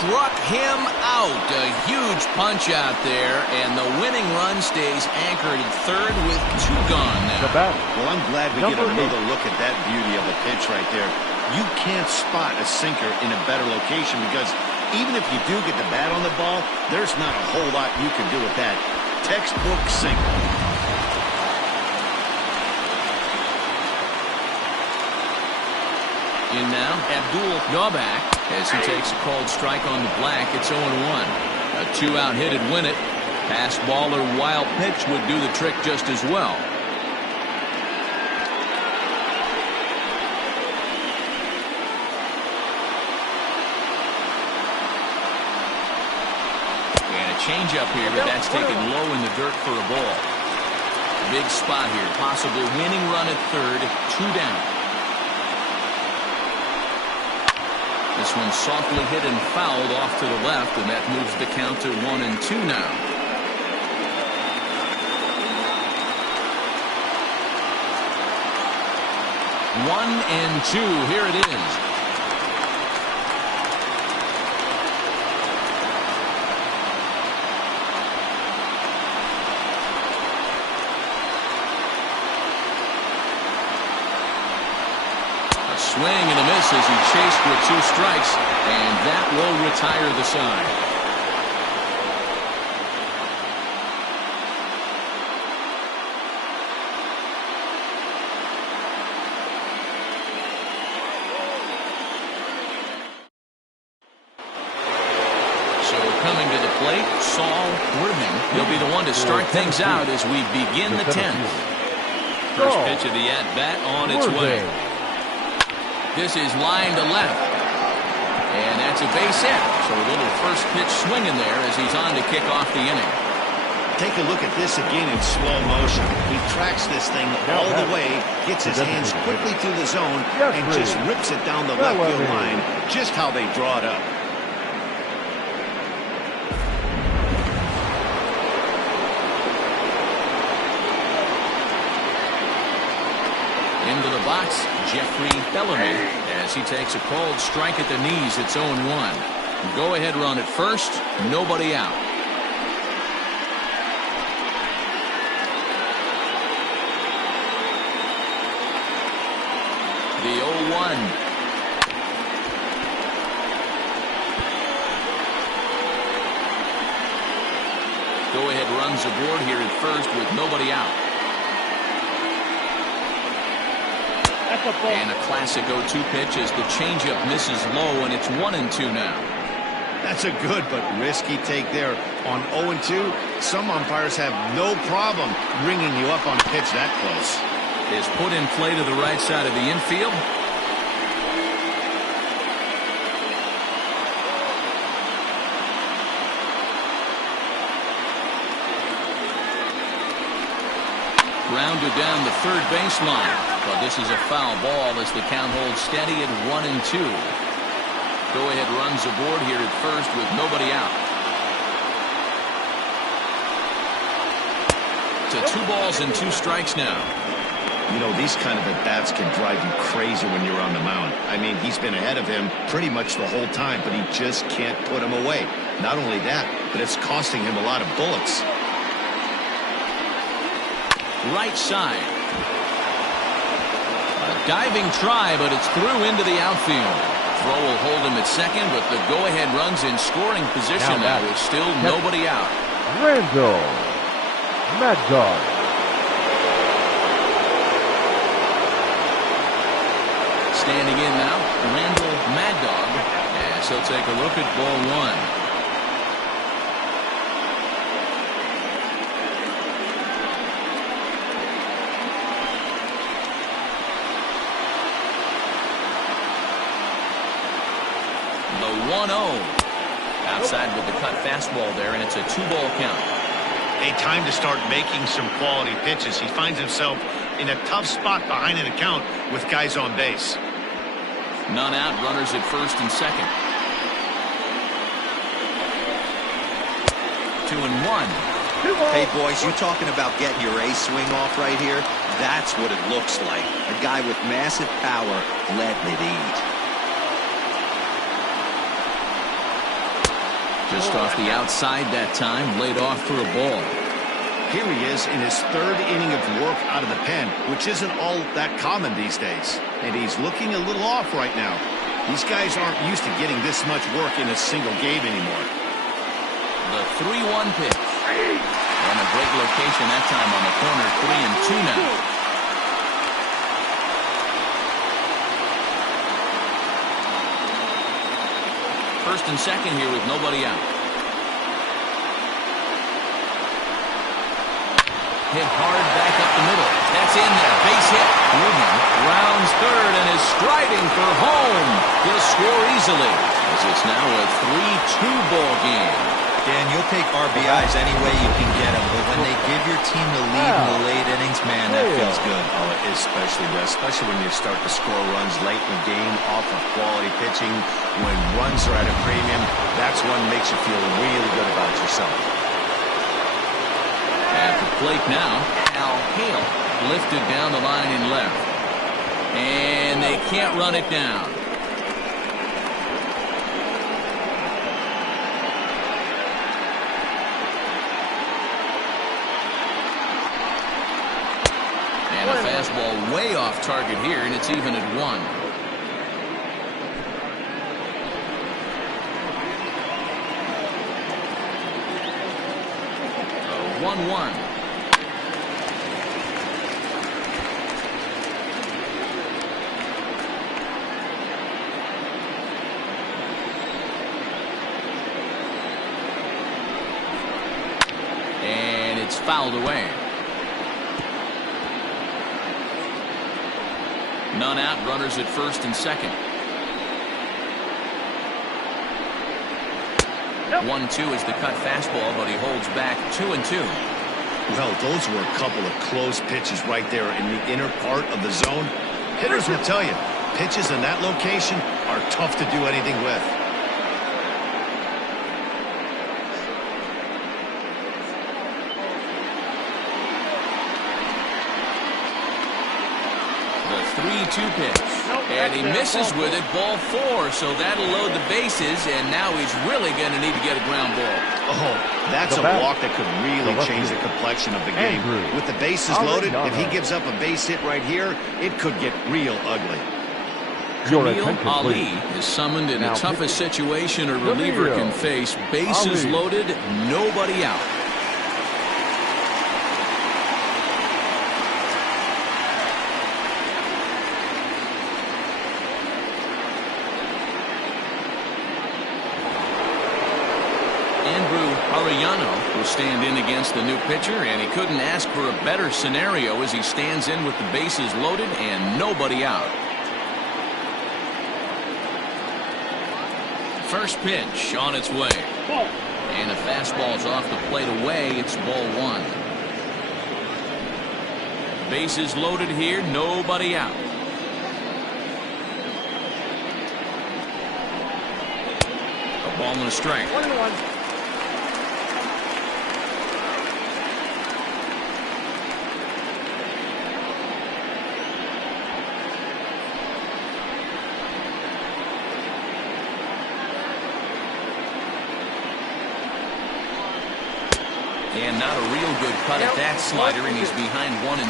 Struck him out. A huge punch out there, and the winning run stays anchored at third with 2 gone now. Well, I'm glad we get another look at that beauty of a pitch right there. You can't spot a sinker in a better location because even if you do get the bat on the ball, there's not a whole lot you can do with that. Textbook sinker. In now, Abdul Novak, as he takes a called strike on the black. It's 0-1. A 2-out hit'd win it. Pass ball or wild pitch would do the trick just as well. And a changeup here, but that's taken low in the dirt for a ball. Big spot here. Possible winning run at third. 2 down. This one softly hit and fouled off to the left, and that moves the count to 1-2 now. One and two. Here it is. Swing and a miss as he chased with 2 strikes, and that will retire the side. So coming to the plate, Saul Worthing. He'll be the one to start things out as we begin the 10th. First pitch of the at-bat on its way. This is line to left. And that's a base hit. So a little first pitch swinging there as he's on to kick off the inning. Take a look at this again in slow motion. He tracks this thing all the way, gets his hands quickly through the zone, and just rips it down the left field line, just how they draw it up. Into the box, Jeffrey Bellamy, as he takes a called strike at the knees. It's 0-1. Go ahead run at first, nobody out. The 0-1. Go ahead runs aboard here at first with nobody out. And a classic 0-2 pitch as the changeup misses low, and it's 1-2 now. That's a good but risky take there. On 0-2, some umpires have no problem ringing you up on a pitch that close. Is put in play to the right side of the infield. Rounded down the third baseline, but this is a foul ball as the count holds steady at 1-2. Go ahead runs aboard here at first with nobody out. To 2 balls and 2 strikes now. You know, these kind of at-bats can drive you crazy when you're on the mound. I mean, he's been ahead of him pretty much the whole time, but he just can't put him away. Not only that, but it's costing him a lot of bullets. Right side. A diving try, but it's through into the outfield. Throw will hold him at second, but the go-ahead run's in scoring position now with still nobody out. Randall Mad Dog. Standing in now, Randall Mad Dog, as he'll take a look at ball 1. 1-0. Outside with the cut fastball there, and it's a 2-ball count. A time to start making some quality pitches. He finds himself in a tough spot behind an account with guys on base. None out, runners at first and second. 2-1. Hey, boys, you talking about getting your A swing off right here? That's what it looks like. A guy with massive power letting it eat. Just off the outside that time, laid off for a ball. Here he is in his third inning of work out of the pen, which isn't all that common these days. And he's looking a little off right now. These guys aren't used to getting this much work in a single game anymore. The 3-1 pitch. And a great location that time on the corner. 3-2 now. First and second here with nobody out. Hit hard back up the middle. That's in there. Base hit. Rubin rounds third and is striding for home. He'll score easily as it's now a 3-2 ball game. Dan, you'll take RBIs any way you can get them, but when they give your team the lead in the late innings, man, that feels good. Oh, it especially does, especially when you start to score runs late in the game off of quality pitching. When runs are at a premium, that's what makes you feel really good about yourself. At the plate now, Al Hale lifted down the line in left. And they can't run it down. And a fastball way off target here, and it's even at 1. 1-1. And it's fouled away. None out, runners at first and second. 1-2 is the cut fastball, but he holds back 2-2. Well, those were a couple of close pitches right there in the inner part of the zone. Hitters will tell you, pitches in that location are tough to do anything with. The 3-2 pitch. And he misses with it, ball 4, so that'll load the bases, and now he's really going to need to get a ground ball. Oh, that's a walk that could really change the complexion of the game. With the bases loaded, if he gives up a base hit right here, it could get real ugly. Kamil Ali is summoned in the toughest situation a reliever can face. Bases loaded, nobody out. Will stand in against the new pitcher, and he couldn't ask for a better scenario as he stands in with the bases loaded and nobody out. First pitch on its way. And a fastball's off the plate away. It's ball 1. Bases loaded here, nobody out. A ball and a strike. 1-1. And not a real good cut at that slider, and he's behind 1-2.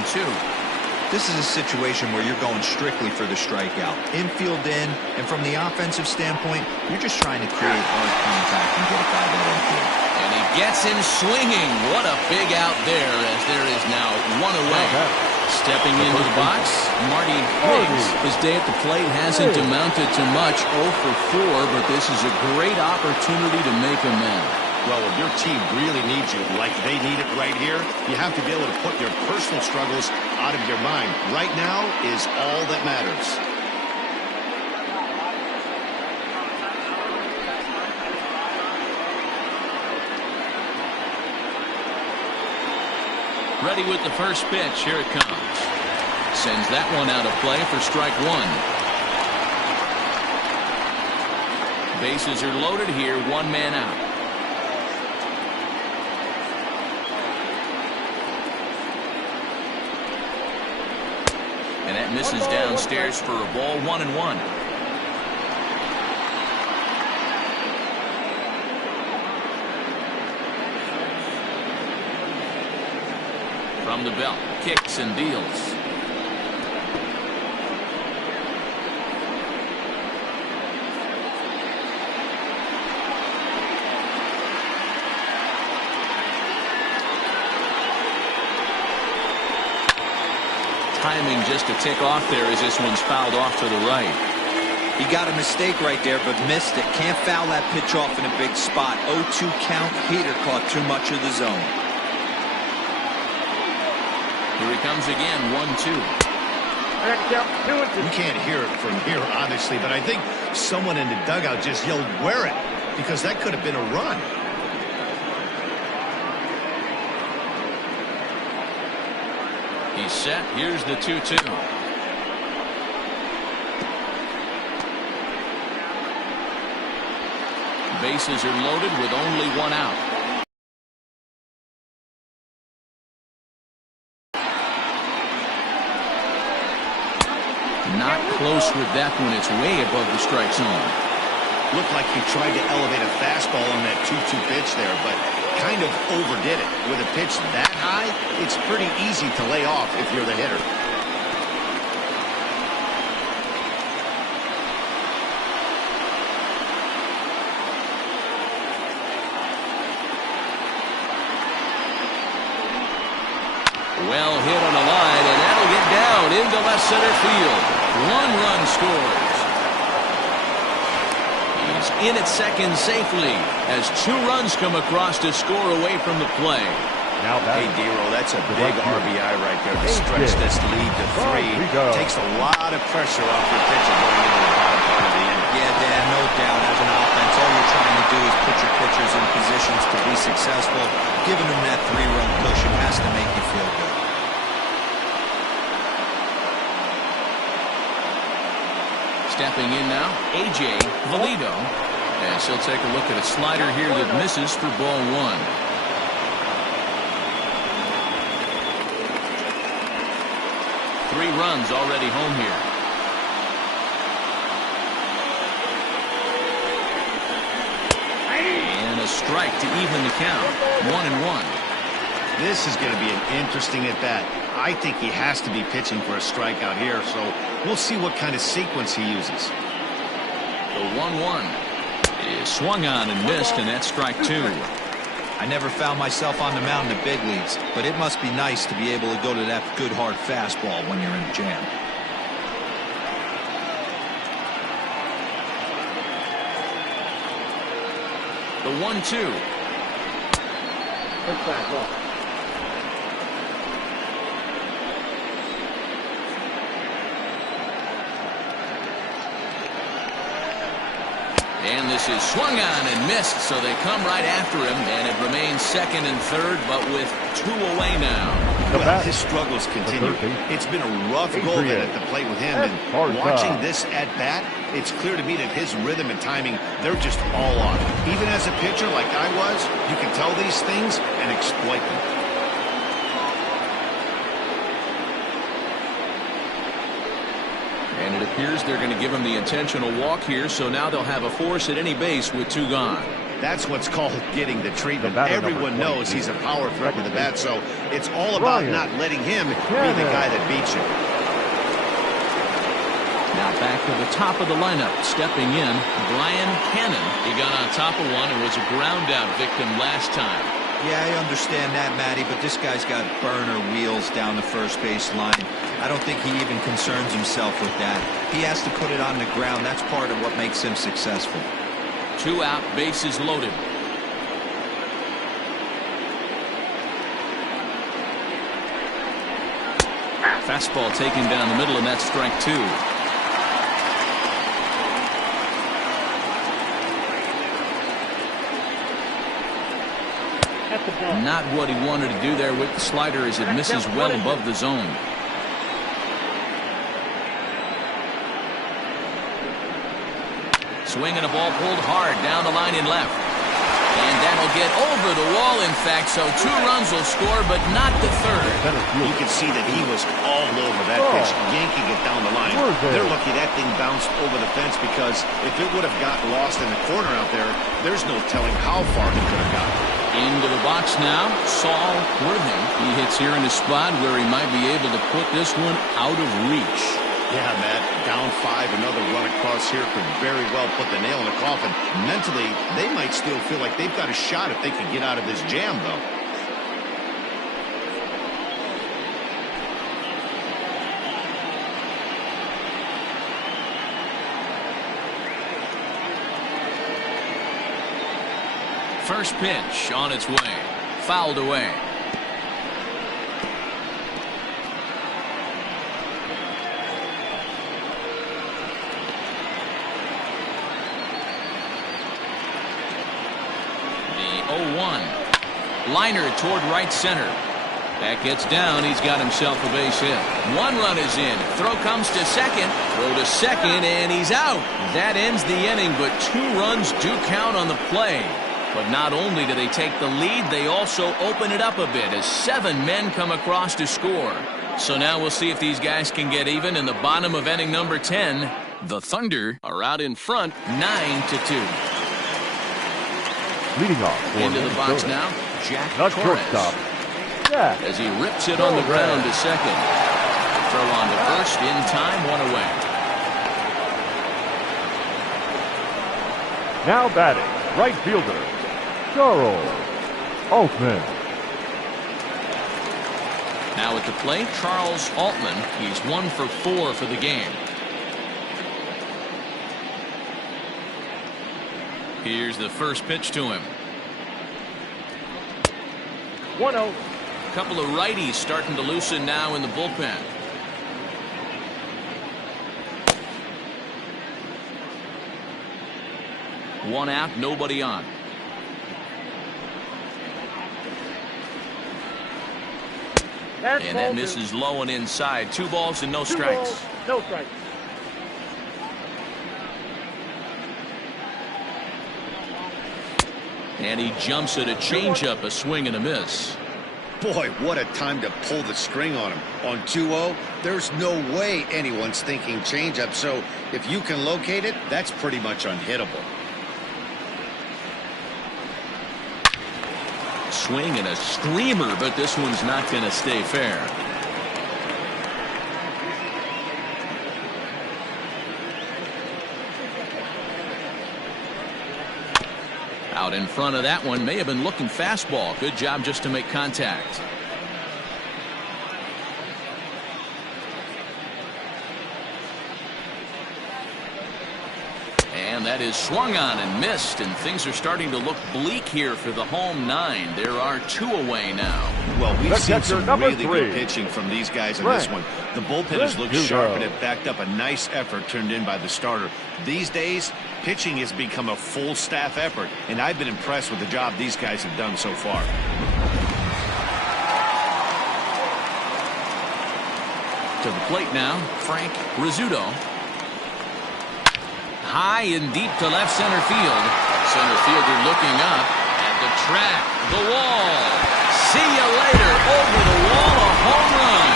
This is a situation where you're going strictly for the strikeout. Infield in, and from the offensive standpoint, you're just trying to create hard contact and get a guy that infield. And he gets him swinging. What a big out there, as there is now 1 away. Stepping into the box, Marty Higgs. His day at the plate hasn't amounted to much, 0 for 4, but this is a great opportunity to make amends. Well, if your team really needs you like they need it right here, you have to be able to put your personal struggles out of your mind. Right now is all that matters. Ready with the first pitch. Here it comes. Sends that one out of play for strike one. Bases are loaded here. One man out. And that misses downstairs for a ball. 1-1. From the belt, kicks and deals. Timing just a tick off there as this one's fouled off to the right. He got a mistake right there, but missed it. Can't foul that pitch off in a big spot. 0-2 count. Heater caught too much of the zone. Here he comes again. 1-2. We can't hear it from here, obviously, but I think someone in the dugout just yelled, "Wear it," because that could have been a run. He's set. Here's the 2-2. Bases are loaded with only one out. Not close with that one. It's way above the strike zone. Looked like he tried to elevate a fastball on that 2-2 pitch there, but kind of overdid it. With a pitch that high, it's pretty easy to lay off if you're the hitter. Well hit on the line, and that'll get down into left center field. One run scores. He's in at second safely as 2 runs come across to score away from the play. Now hey, D-Roll, that's a big RBI right there to stretch this lead to 3. Takes a lot of pressure off your pitcher going into the bottom part of the inning. Yeah, Dan, no doubt. As an offense, all you're trying to do is put your pitchers in positions to be successful. Giving them that 3-run push, it has to make you feel good. Stepping in now, A.J. Valito. As he'll take a look at a slider here that misses for ball 1. Three runs already home here. And a strike to even the count. 1-1. This is going to be an interesting at-bat. I think he has to be pitching for a strikeout here, so we'll see what kind of sequence he uses. The 1-1 is swung on and missed, and that's strike 2. I never found myself on the mound in the big leagues, but it must be nice to be able to go to that good hard fastball when you're in a jam. The 1-2. And this is swung on and missed, so they come right after him, and it remains second and third, but with 2 away now. Well, his struggles continue. It's been a rough go at the plate with him, and watching this at-bat, it's clear to me that his rhythm and timing, they're just all off. Even as a pitcher like I was, you can tell these things and exploit them. And it appears they're going to give him the intentional walk here, so now they'll have a force at any base with 2 gone. That's what's called getting the treatment. Everyone knows he's a power threat with the bat, so it's all about not letting him be the guy that beats you. Now back to the top of the lineup. Stepping in, Brian Cannon. He got on top of one and was a ground out victim last time. Yeah, I understand that, Matty, but this guy's got burner wheels down the first base line. I don't think he even concerns himself with that. He has to put it on the ground. That's part of what makes him successful. 2 out, bases loaded. Fastball taken down the middle, and that's strike 2. That's the ball. Not what he wanted to do there with the slider as it misses well above the zone. Swinging a ball pulled hard down the line and left. And that'll get over the wall, in fact, so 2 runs will score, but not the third. You can see that he was all over that pitch, yanking it down the line. They're lucky that thing bounced over the fence, because if it would have gotten lost in the corner out there, there's no telling how far he could have gotten. Into the box now, Saul Worthing. He hits here in a spot where he might be able to put this one out of reach. Yeah, Matt, down 5, another run across here could very well put the nail in the coffin. Mentally, they might still feel like they've got a shot if they can get out of this jam, though. First pitch on its way. Fouled away. The 0-1. Liner toward right center. That gets down. He's got himself a base hit. 1 run is in. Throw comes to second. Throw to second, and he's out. That ends the inning, but 2 runs do count on the play. But not only do they take the lead, they also open it up a bit as 7 men come across to score. So now we'll see if these guys can get even in the bottom of inning number 10. The Thunder are out in front 9-2. Leading off into the box now, Jack Not Torres. shortstop. Yeah. As he rips it on the ground to second. Throw on to first in time, 1 away. Now batting, right fielder, Charles Altman. Now at the plate, Charles Altman. He's 1 for 4 for the game. Here's the first pitch to him. 1-0. Couple of righties starting to loosen now in the bullpen. One out, nobody on. And that misses low and inside. 2 balls and no strikes. No strikes. And he jumps at a changeup, a swing and a miss. Boy, what a time to pull the string on him. On 2-0, there's no way anyone's thinking changeup, so if you can locate it, that's pretty much unhittable. Swing and a screamer, but this one's not going to stay fair. Out in front of that one, may have been looking fastball. Good job just to make contact. And that is swung on and missed, and things are starting to look bleak here for the home 9. There are 2 away now. Well, we've seen some really good pitching from these guys in this one. The bullpen has looked sharp, and it backed up a nice effort turned in by the starter. These days, pitching has become a full staff effort, and I've been impressed with the job these guys have done so far. To the plate now, Frank Rizzuto. High and deep to left center field. Center fielder looking up at the track, the wall. See you later. Over the wall, a home run.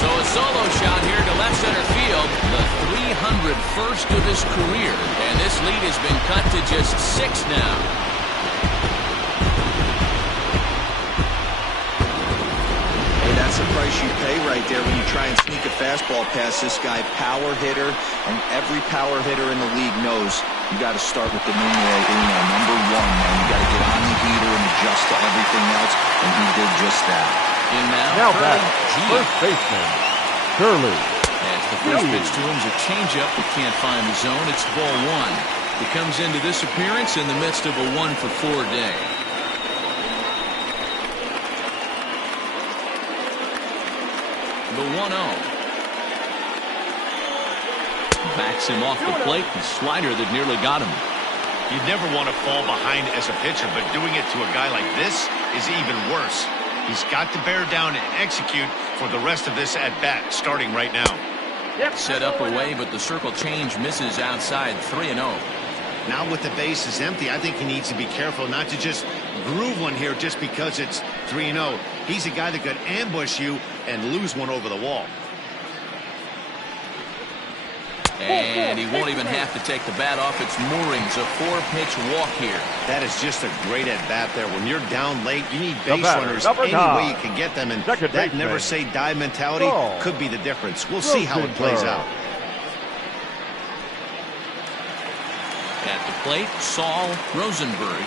So a solo shot here to left center field, the 301st of his career, and this lead has been cut to just 6 now. That's the price you pay right there when you try and sneak a fastball past this guy. Power hitter, and every power hitter in the league knows you got to start with the numero uno, number 1, man. You got to get on the heater and adjust to everything else, and he did just that. In Now back, first baseman, Curly. As the first pitch to him is a changeup that can't find the zone. It's ball 1. He comes into this appearance in the midst of a 1 for 4 day. The 1-0. Backs him off the plate. The slider that nearly got him. You never want to fall behind as a pitcher, but doing it to a guy like this is even worse. He's got to bear down and execute for the rest of this at-bat, starting right now. Set up away, but the circle change misses outside. 3-0. Now with the bases empty, I think he needs to be careful not to just groove one here just because it's 3-0. He's a guy that could ambush you and lose one over the wall. And he won't even have to take the bat off its moorings. A 4-pitch walk here. That is just a great at-bat there. When you're down late, you need The base batter, runners number any 9. way you can get them. And Second that baseman. never-say-die mentality Saul could be the difference. We'll see how it plays out. At the plate, Saul Rosenberg.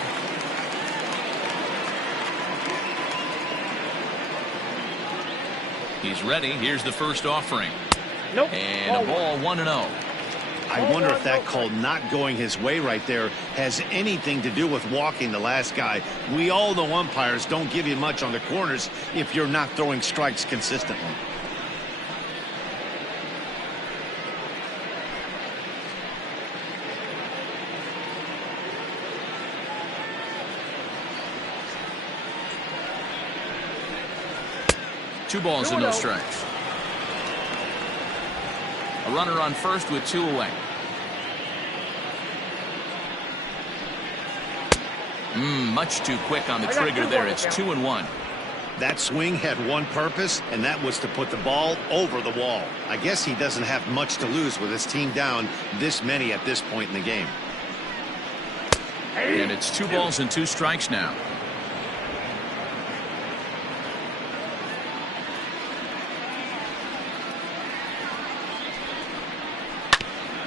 He's ready. Here's the first offering. Nope. And a ball 1-0. I wonder if that call not going his way right there has anything to do with walking the last guy. We all know umpires don't give you much on the corners if you're not throwing strikes consistently. Two balls and no strikes. A runner on first with 2 away. Much too quick on the trigger there. It's 2-1. That swing had one purpose, and that was to put the ball over the wall. I guess he doesn't have much to lose with his team down this many at this point in the game. And it's 2 balls and 2 strikes now.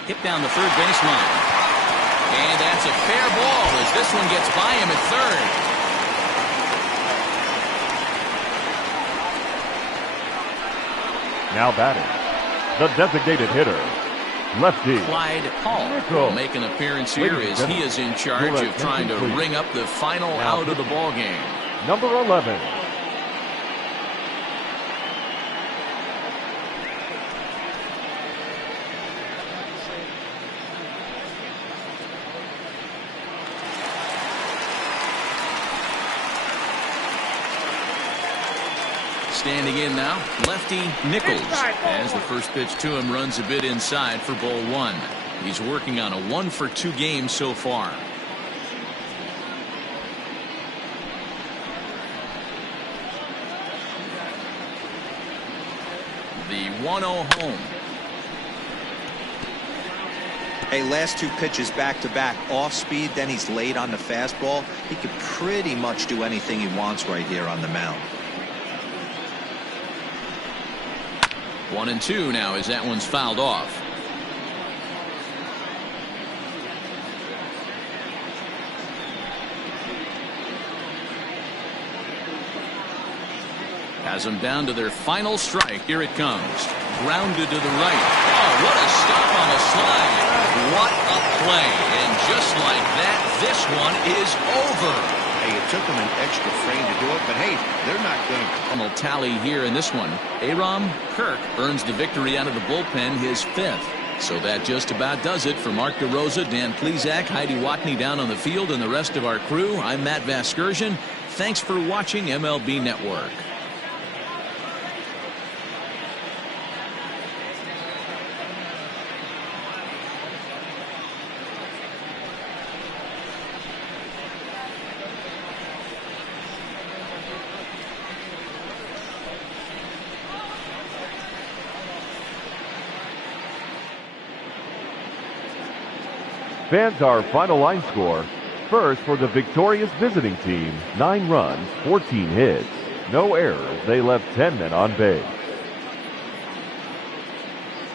Hit down the third baseline. And that's a fair ball as this one gets by him at third. Now batting, the designated hitter, lefty Clyde Hall will make an appearance here as he is in charge of trying to ring up the final out of the ball game. number 11. Standing in now, lefty Nichols, as the first pitch to him runs a bit inside for ball 1. He's working on a 1-for-2 game so far. The 1-0 home. Hey, last 2 pitches back-to-back, off speed, then he's late on the fastball. He could pretty much do anything he wants right here on the mound. 1-2 now as that one's fouled off. Has them down to their final strike. Here it comes. Grounded to the right. Oh, what a stop on the slide. What a play. And just like that, this one is over. Hey, it took them an extra frame to do it, but hey, they're not going to. Tally here in this one. Aram Kirk earns the victory out of the bullpen, his 5th. So that just about does it for Mark DeRosa, Dan Plesac, Heidi Watney down on the field, and the rest of our crew. I'm Matt Vasgersian. Thanks for watching MLB Network. Fans, our final line score. First, for the victorious visiting team, 9 runs, 14 hits. No errors. They left 10 men on base.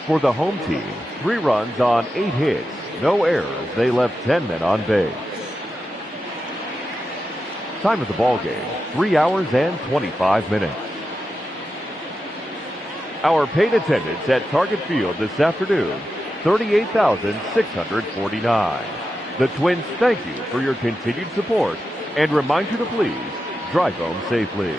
For the home team, 3 runs on 8 hits. No errors. They left 10 men on base. Time of the ball game, 3 hours and 25 minutes. Our paid attendance at Target Field this afternoon, 38,649. The Twins thank you for your continued support and remind you to please drive home safely.